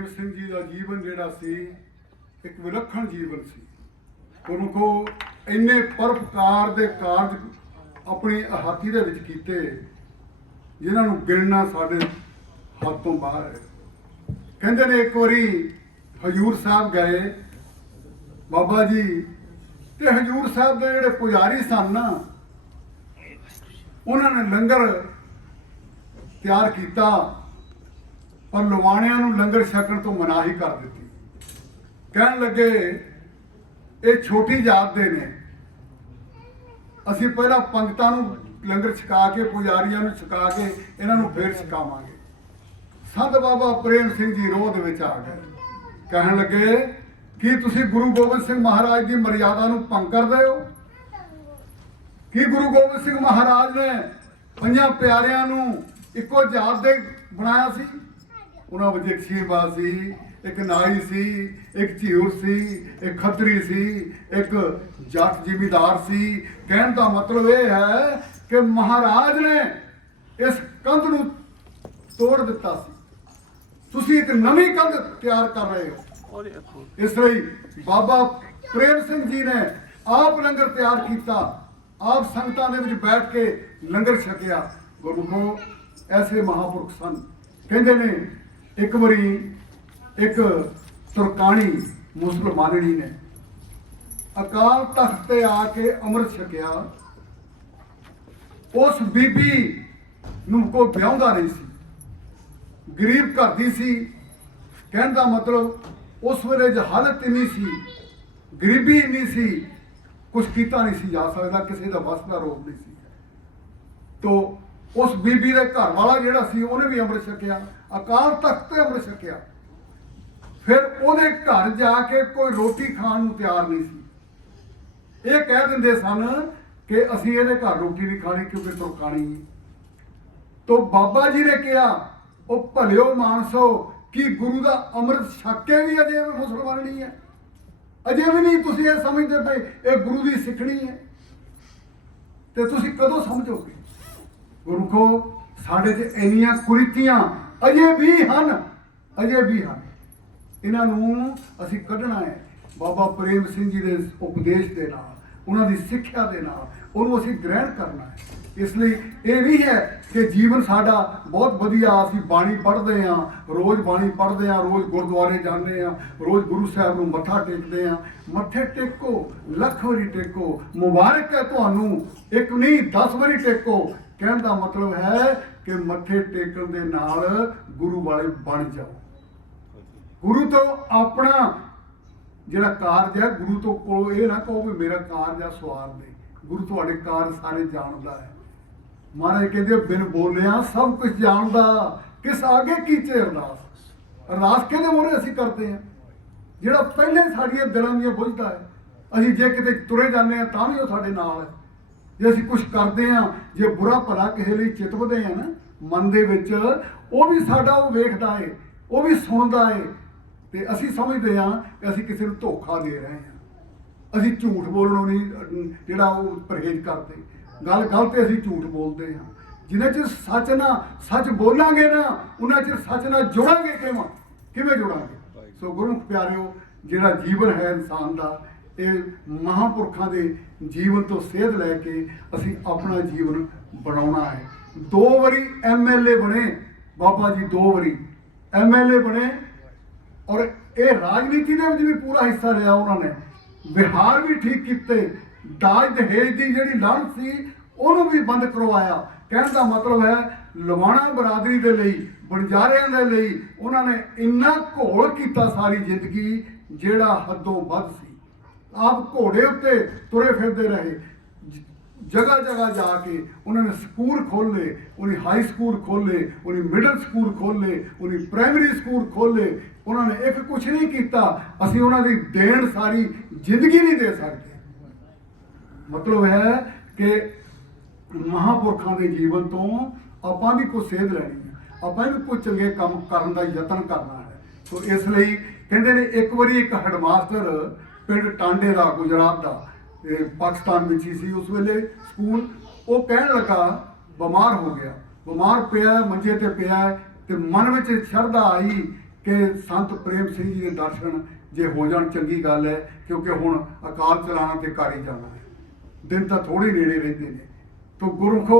ਪ੍ਰੇਮ ਸਿੰਘ ਜੀ ਦਾ ਜੀਵਨ ਜਿਹੜਾ ਸੀ ਇੱਕ ਵਿਲੱਖਣ ਜੀਵਨ ਸੀ। ਉਹਨੂੰ ਕੋ ਇੰਨੇ ਪਰਉਪਕਾਰ ਦੇ ਕਾਰਜ ਆਪਣੀ ਅਹਾਤੀ ਦੇ ਵਿੱਚ ਕੀਤੇ ਜਿਨ੍ਹਾਂ ਨੂੰ ਗਿਣਨਾ ਸਾਡੇ ਹੱਥ ਤੋਂ ਬਾਹਰ ਹੈ। ਕਹਿੰਦੇ ਨੇ ਇੱਕ ਵਾਰੀ ਹਜੂਰ ਸਾਹਿਬ ਗਏ ਬਾਬਾ ਜੀ, ਤੇ ਹਜੂਰ ਸਾਹਿਬ ਦੇ ਜਿਹੜੇ ਪੁਜਾਰੀ ਸਨ ਨਾ, ਉਹਨਾਂ ਨੇ ਲੰਗਰ ਤਿਆਰ ਕੀਤਾ, ਪਰ ਲਵਾਣਿਆਂ ਨੂੰ ਲੰਗਰ ਛਕਣ ਤੋਂ ਮਨਾਹੀ ਕਰ ਦਿੱਤੀ। ਕਹਿਣ ਲੱਗੇ ਇਹ ਛੋਟੀ ਜਾਤ ਦੇ ਨੇ, ਅਸੀਂ ਪਹਿਲਾਂ ਪੰਗਤਾਂ ਨੂੰ ਲੰਗਰ ਛਕਾ ਕੇ, ਪੁਜਾਰੀਆਂ ਨੂੰ ਛਕਾ ਕੇ ਇਹਨਾਂ ਨੂੰ ਫੇਰ ਛਕਾਵਾਂਗੇ। ਸੰਤ ਬਾਬਾ ਪ੍ਰੇਮ ਸਿੰਘ ਜੀ ਰੋਹ ਦੇ ਵਿੱਚ ਆ ਗਏ। ਕਹਿਣ ਲੱਗੇ ਕੀ ਤੁਸੀਂ ਗੁਰੂ ਗੋਬਿੰਦ ਸਿੰਘ ਮਹਾਰਾਜ ਦੀ ਮਰਿਆਦਾ ਨੂੰ ਭੰਗ ਕਰਦੇ ਹੋ? ਕੀ ਗੁਰੂ ਗੋਬਿੰਦ ਸਿੰਘ ਮਹਾਰਾਜ ਨੇ ਪੰਜਾਂ ਪਿਆਰਿਆਂ ਨੂੰ ਇੱਕੋ ਜਾਤ ਦੇ ਬਣਾਇਆ ਸੀ? ਉਹਨਾਂ ਵਿੱਚ ਇੱਕ ਸ਼ੀਰਬਾਜ਼ ਸੀ, ਇੱਕ ਨਾਈ ਸੀ, ਇੱਕ ਝਿਉਰ ਸੀ, ਇੱਕ ਖੱਤਰੀ ਸੀ, ਇੱਕ ਜੱਟ ਜ਼ਿਮੀਦਾਰ ਸੀ। ਕਹਿਣ ਦਾ ਮਤਲਬ ਇਹ ਹੈ ਕਿ ਮਹਾਰਾਜ ਨੇ ਇਸ ਕੰਧ ਨੂੰ ਤੋੜ ਦਿੱਤਾ ਸੀ, ਤੁਸੀਂ ਇੱਕ ਨਵੀਂ ਕੰਧ ਤਿਆਰ ਕਰ ਰਹੇ ਹੋ। ਇਸ ਲਈ ਬਾਬਾ ਪ੍ਰੇਮ ਸਿੰਘ ਜੀ ਨੇ ਆਪ ਲੰਗਰ ਤਿਆਰ ਕੀਤਾ, ਆਪ ਸੰਗਤਾਂ ਦੇ ਵਿੱਚ ਬੈਠ ਕੇ ਲੰਗਰ ਛਕਿਆ। ਗੁਰਮੁਖੋ ਐਸੇ ਮਹਾਂਪੁਰਖ ਸਨ। ਕਹਿੰਦੇ ਨੇ ਇੱਕ ਵਾਰੀ ਇੱਕ ਤੁਰਕਾਣੀ ਮੁਸਲਮਾਨਣੀ ਨੇ ਅਕਾਲ ਤਖਤ ਤੇ ਆ ਕੇ ਅੰਮ੍ਰਿਤ ਛਕਿਆ। ਉਸ ਬੀਬੀ ਨੂੰ ਕੋਈ ਵਿਆਹੁੰਦਾ ਨਹੀਂ ਸੀ, ਗਰੀਬ ਘਰ ਦੀ ਸੀ। ਕਹਿਣ ਦਾ ਮਤਲਬ ਉਸ ਵੇਲੇ ਜਹਾਲਤ ਇੰਨੀ ਸੀ, ਗਰੀਬੀ ਇੰਨੀ ਸੀ, ਕੁਛ ਕੀਤਾ ਨਹੀਂ ਸੀ ਜਾ ਸਕਦਾ, ਕਿਸੇ ਦਾ ਵਸ ਦਾ ਰੋਗ ਨਹੀਂ ਸੀ। ਤੋ ਉਸ ਬੀਬੀ ਦੇ ਘਰ ਵਾਲਾ ਜਿਹੜਾ ਸੀ ਉਹਨੇ ਵੀ ਅੰਮ੍ਰਿਤ ਛਕਿਆ, ਅਕਾਲ ਤਖਤ ਤੇ ਅੰਮ੍ਰਿਤ ਛਕਿਆ। ਫਿਰ ਉਹਦੇ ਘਰ ਜਾ ਕੇ ਕੋਈ ਰੋਟੀ ਖਾਣ ਨੂੰ ਤਿਆਰ ਨਹੀਂ ਸੀ। ਇਹ ਕਹਿ ਦਿੰਦੇ ਸਨ ਕਿ ਅਸੀਂ ਇਹਦੇ ਘਰ ਰੋਟੀ ਨਹੀਂ ਖਾਣੀ ਕਿਉਂਕਿ ਤੁਰਕਾਣੀ ਹੈ। ਤੋ ਬਾਬਾ ਜੀ ਨੇ ਕਿਹਾ ਉਹ ਭਲਿਓ ਮਾਨਸੋ, ਕੀ ਗੁਰੂ ਦਾ ਅੰਮ੍ਰਿਤ ਛਕ ਕੇ ਵੀ ਅਜੇ ਮੁਸਲਮਾਨ ਨਹੀਂ ਹੈ? ਅਜੇ ਵੀ ਨਹੀਂ ਤੁਸੀਂ ਇਹ ਸਮਝਦੇ ਪਏ ਇਹ ਗੁਰੂ ਦੀ ਸਿੱਖਣੀ ਹੈ? ਤੇ ਤੁਸੀਂ ਕਦੋਂ ਸਮਝੋਗੇ? ਗੁਰੂ ਕੋ ਸਾਡੇ 'ਚ ਇੰਨੀਆਂ ਕੁਰੀਤੀਆਂ ਅਜੇ ਵੀ ਹਨ, ਅਜੇ ਵੀ ਹਨ। ਇਹਨਾਂ ਨੂੰ ਅਸੀਂ ਕੱਢਣਾ ਹੈ ਬਾਬਾ ਪ੍ਰੇਮ ਸਿੰਘ ਜੀ ਦੇ ਉਪਦੇਸ਼ ਦੇ ਨਾਲ, ਉਹਨਾਂ ਦੀ ਸਿੱਖਿਆ ਦੇ ਨਾਲ। ਉਹਨੂੰ ਅਸੀਂ ਗ੍ਰਹਿਣ ਕਰਨਾ ਹੈ। ਇਸ ਲਈ ਇਹ ਨਹੀਂ ਹੈ ਕਿ ਜੀਵਨ ਸਾਡਾ ਬਹੁਤ ਵਧੀਆ, ਅਸੀਂ ਬਾਣੀ ਪੜ੍ਹਦੇ ਹਾਂ, ਰੋਜ਼ ਬਾਣੀ ਪੜ੍ਹਦੇ ਹਾਂ, ਰੋਜ਼ ਗੁਰਦੁਆਰੇ ਜਾਂਦੇ ਹਾਂ, ਰੋਜ਼ ਗੁਰੂ ਸਾਹਿਬ ਨੂੰ ਮੱਥਾ ਟੇਕਦੇ ਹਾਂ। ਮੱਥੇ ਟੇਕੋ, ਲੱਖ ਵਾਰੀ ਟੇਕੋ, ਮੁਬਾਰਕ ਹੈ ਤੁਹਾਨੂੰ, ਇੱਕ ਨਹੀਂ 10 ਵਾਰੀ ਟੇਕੋ। ਕਹਿਣ ਦਾ ਮਤਲਬ ਹੈ ਕਿ ਮੱਥੇ ਟੇਕਣ ਦੇ ਨਾਲ ਗੁਰੂ ਵਾਲੇ ਬਣ ਜਾਓ। ਗੁਰੂ ਤੋਂ ਆਪਣਾ ਜਿਹੜਾ ਕਾਰਜ ਹੈ, ਗੁਰੂ ਤੋਂ ਕੋਲ ਇਹ ਨਾ ਕਹੋ ਵੀ ਮੇਰਾ ਕਾਰਜ ਆ ਸਵਾਰ ਦੇ। ਗੁਰੂ ਤੁਹਾਡੇ ਕਾਰਜ ਸਾਰੇ ਜਾਣਦਾ ਹੈ। ਮਹਾਰਾਜ ਕਹਿੰਦੇ ਬਿਨ ਬੋਲਿਆ ਸਭ ਕੁਝ ਜਾਣਦਾ, ਕਿਸ ਆਗੇ ਕੀਚੇ ਅਰਦਾਸ। ਅਰਦਾਸ ਕਿਹਦੇ ਮੂਹਰੇ ਅਸੀਂ ਕਰਦੇ ਹਾਂ? ਜਿਹੜਾ ਪਹਿਲੇ ਸਾਡੀਆਂ ਦਿਲਾਂ ਦੀਆਂ ਬੁੱਝਦਾ ਹੈ। ਅਸੀਂ ਜੇ ਕਿਤੇ ਤੁਰੇ ਜਾਂਦੇ ਹਾਂ ਤਾਂ ਵੀ ਉਹ ਸਾਡੇ ਨਾਲ ਹੈ। ਜੇ ਅਸੀਂ ਕੁਝ ਕਰਦੇ ਹਾਂ, ਜੇ ਬੁਰਾ ਭਲਾ ਕਿਸੇ ਲਈ ਚਿਤਵਦੇ ਹਾਂ ਨਾ ਮਨ ਦੇ ਵਿੱਚ, ਉਹ ਵੀ ਸਾਡਾ ਉਹ ਵੇਖਦਾ ਹੈ, ਉਹ ਵੀ ਸੁਣਦਾ ਹੈ। ਤੇ ਅਸੀਂ ਸਮਝਦੇ ਹਾਂ ਕਿ ਅਸੀਂ ਕਿਸੇ ਨੂੰ ਧੋਖਾ ਦੇ ਰਹੇ ਹਾਂ। ਅਸੀਂ ਝੂਠ ਬੋਲਣੋਂ ਨਹੀਂ ਜਿਹੜਾ ਉਹ ਪਰਹੇਜ਼ ਕਰਦੇ। ਗੱਲ ਤੇ ਅਸੀਂ ਝੂਠ ਬੋਲਦੇ ਹਾਂ। ਜਿੰਨਾ ਚਿਰ ਸੱਚ ਬੋਲਾਂਗੇ ਨਾ, ਉਹਨਾਂ ਚਿਰ ਸੱਚ ਨਾਲ ਜੁੜਾਂਗੇ। ਕਿਵੇਂ ਜੁੜਾਂਗੇ? ਸੋ ਗੁਰੂ ਪਿਆਰਿਓ, ਜਿਹੜਾ ਜੀਵਨ ਹੈ ਇਨਸਾਨ ਦਾ, ਇਹ ਮਹਾਂਪੁਰਖਾਂ ਦੇ ਜੀਵਨ ਤੋਂ ਸੇਧ ਲੈ ਕੇ ਅਸੀਂ ਆਪਣਾ ਜੀਵਨ ਬਣਾਉਣਾ ਹੈ। 2 ਵਾਰੀ MLA ਬਣੇ ਬਾਬਾ ਜੀ, 2 ਵਾਰੀ MLA ਬਣੇ, ਔਰ ਇਹ ਰਾਜਨੀਤੀ ਦੇ ਵਿੱਚ ਵੀ ਪੂਰਾ ਹਿੱਸਾ ਲਿਆ ਉਹਨਾਂ ਨੇ। ਵਿਹਾਰ ਵੀ ਠੀਕ ਕੀਤੇ, ਦਾਜ ਦਹੇਜ ਦੀ ਜਿਹੜੀ ਲਾਹਨਤ ਸੀ ਉਹਨੂੰ ਵੀ ਬੰਦ ਕਰਵਾਇਆ। ਕਹਿਣ ਦਾ ਮਤਲਬ ਹੈ ਲਵਾਣਾ ਬਰਾਦਰੀ ਦੇ ਲਈ, ਬਣਜਾਰਿਆਂ ਦੇ ਲਈ ਉਹਨਾਂ ਨੇ ਇੰਨਾ ਘੋਲ ਕੀਤਾ ਸਾਰੀ ਜ਼ਿੰਦਗੀ ਜਿਹੜਾ ਹੱਦੋਂ ਵੱਧ ਸੀ। ਆਪ ਘੋੜੇ ਉੱਤੇ ਤੁਰੇ ਫਿਰਦੇ ਰਹੇ, ਜਗ੍ਹਾ ਜਗ੍ਹਾ ਜਾ ਕੇ ਉਹਨਾਂ ਨੇ ਸਕੂਲ ਖੋਲ੍ਹੇ। ਉਹਨੇ ਹਾਈ ਸਕੂਲ ਖੋਲ੍ਹੇ, ਉਹਨੇ ਮਿਡਲ ਸਕੂਲ ਖੋਲ੍ਹੇ, ਉਹਨੇ ਪ੍ਰਾਇਮਰੀ ਸਕੂਲ ਖੋਲ੍ਹੇ। ਉਹਨਾਂ ਨੇ ਇੱਕ ਕੁਛ ਨਹੀਂ ਕੀਤਾ। ਅਸੀਂ ਉਹਨਾਂ ਦੀ ਦੇਣ ਸਾਰੀ ਜ਼ਿੰਦਗੀ ਨਹੀਂ ਦੇ ਸਕਦੇ। ਮਤਲਬ ਹੈ ਕਿ ਮਹਾਂਪੁਰਖਾਂ ਦੇ ਜੀਵਨ ਤੋਂ ਆਪਾਂ ਵੀ ਕੁਝ ਸੇਧ ਲੈਣੀ ਹੈ, ਆਪਾਂ ਵੀ ਕੁਝ ਚੰਗੇ ਕੰਮ ਕਰਨ ਦਾ ਯਤਨ ਕਰਨਾ ਹੈ। ਸੋ ਇਸ ਲਈ ਕਹਿੰਦੇ ਨੇ ਇੱਕ ਵਾਰੀ ਇੱਕ ਹੈਡਮਾਸਟਰ ਪਿੰਡ ਟਾਂਡੇ ਦਾ, ਗੁਜਰਾਤ ਦਾ, ਪਾਕਿਸਤਾਨ ਵਿੱਚ ਹੀ ਸੀ ਉਸ ਵੇਲੇ ਸਕੂਲ, ਉਹ ਕਹਿਣ ਲੱਗਾ ਬਿਮਾਰ ਹੋ ਗਿਆ, ਬਿਮਾਰ ਪਿਆ, ਮੰਜੇ ਤੇ ਪਿਆ, ਤੇ ਮਨ ਵਿੱਚ ਸ਼ਰਧਾ ਆਈ कि संत प्रेम सिंह जी के दर्शन जे हो जाण चंगी गल है, क्योंकि हुण अकाल चलाना ते कर ही जाना है, दिन तो थोड़े नेड़े रहते हैं। तो गुरमुखो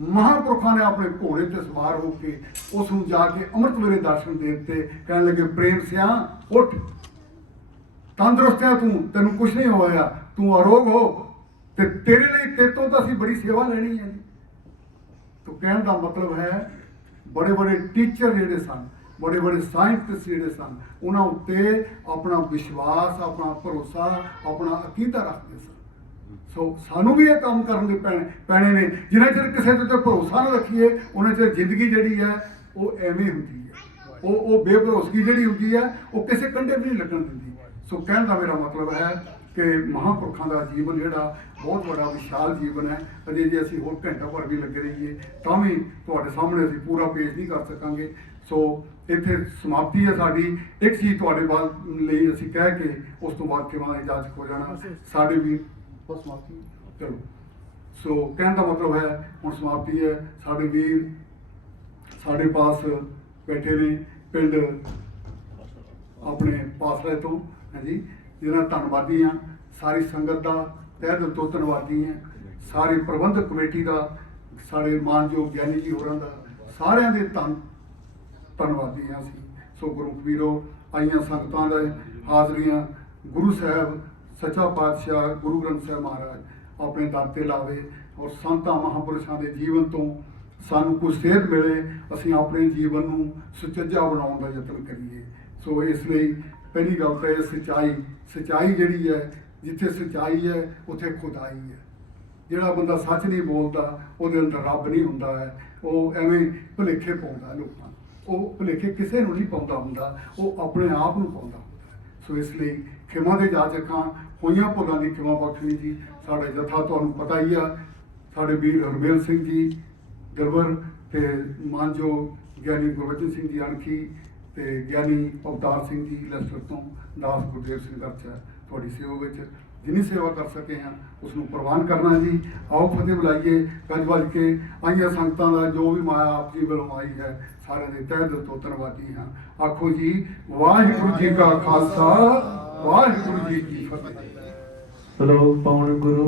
महापुरखों ने अपने घोड़े ते सवार होकर उस जाके अमृत वेले दर्शन दे दिते। कहने लगे प्रेम सिया उठ, तंदुरुस्त है तू, तेन कुछ नहीं होया, तू अरोग हो, ते तेरे लिए तेरे तो असीं बड़ी सेवा लेनी है। तो कहने का मतलब है बड़े बड़े टीचर जिहड़े सन, बड़े बड़े साइंटिस्ट जिहड़े सन, उन्हां उत्ते अपना विश्वास, अपना भरोसा, अपना अकीदा रखते सन। सो सानू भी ये काम करने पैने ने। जिन्ना चਿਰ ਕਿਸੇ ਦੇ ਉੱਤੇ ਭਰੋਸਾ ना रखिए उन्ना चਿਰ जिंदगी ਜਿਹੜੀ है वो एवें ਹੁੰਦੀ है, वो बेभरोसगी ਜਿਹੜੀ ਹੁੰਦੀ है वो ਕਿਸੇ कंढे भी नहीं लगन ਦਿੰਦੀ। सो कहने का मेरा मतलब है कि महापुरखों का जीवन ਜਿਹੜਾ बहुत बड़ा विशाल जीवन है। अजे जे ਅਸੀਂ ਹੋਰ घंटा भर भी लगे रहिए ਤਾਂ भी ਤੁਹਾਡੇ ਸਾਹਮਣੇ ਅਸੀਂ ਪੂਰਾ ਪੇਸ਼ नहीं कर सकांगे। सो ਇੱਥੇ ਸਮਾਪਤੀ ਹੈ ਸਾਡੀ। ਇੱਕ ਚੀਜ਼ ਤੁਹਾਡੇ ਬਾਅਦ ਲਈ ਅਸੀਂ ਕਹਿ ਕੇ ਉਸ ਤੋਂ ਬਾਅਦ ਕਿਵਾਂ ਇਜਾਜ਼ਤ ਹੋ ਜਾਣਾ ਸਾਡੇ ਵੀ बस समाप्ति। चलो सो कहने का मतलब है हम समाप्ति है। साढ़े वीर साढ़े पास बैठे ने पिंड अपने पासरे तो है जी, जिन्हें धन्नवादी हाँ। सारी संगत का तह दिल तो धन्नवादी हैं। सारी प्रबंधक कमेटी का, साढ़े मानयोग ज्ञानी जी होरां दा, सारिਆਂ ਦੇ धन्नवादी हाँ असीं। सो गुरमुख वीरो आईयां संगतां दे हाज़रियां गुरु साहब सच्चा पातशाह गुरु ग्रंथ साहब महाराज अपने दर ते लावे और संतां महापुरुषों के जीवन तो सानू कुछ सेध मिले, असीं अपने जीवन नूं सुचज्जा बनाउण दा यतन करिए। सो इसलिए पहली गल तो सच्चाई, सच्चाई जिहड़ी है, जिथे सच्चाई है उत्थे खुदाई है। जिहड़ा बंदा सच नहीं बोलता उहदे अंदर रब नहीं हुंदा है, वो एवें भुलेखे पाउंदा लोकां, वो भुलेखे किसे नूं नहीं पाउंदा हुंदा, वो अपने आप नूं पाउंदा हुंदा है। सो इसलिए खिमा दे जाचकां होइयां भुलां दी खिमा बख्शणी जी। साडा जथा तुहानूं पता ही आ, साडे वीर हरमेल सिंह जी दिलवर ते मानयोग ज्ञानी गुरबचन सिंह जी अणखी ते ज्ञानी अवतार सिंह जी लैस्टर तो दास गुरदेव सिंह गर्चा तुहाडी सेवा विच जिन्नी सेवा कर सके हैं उसनूं प्रवान करना जी। आओ फतेह बुलाइए गज वज के। आईयां संगतां दा जो भी माया आप जी वलों आई है सारे दे तह दिल तो धन्नवादी हाँ। आखो जी वाहिगुरू जी का खालसा वाहिगुरू जी की फतेह। चलो पावन गुरु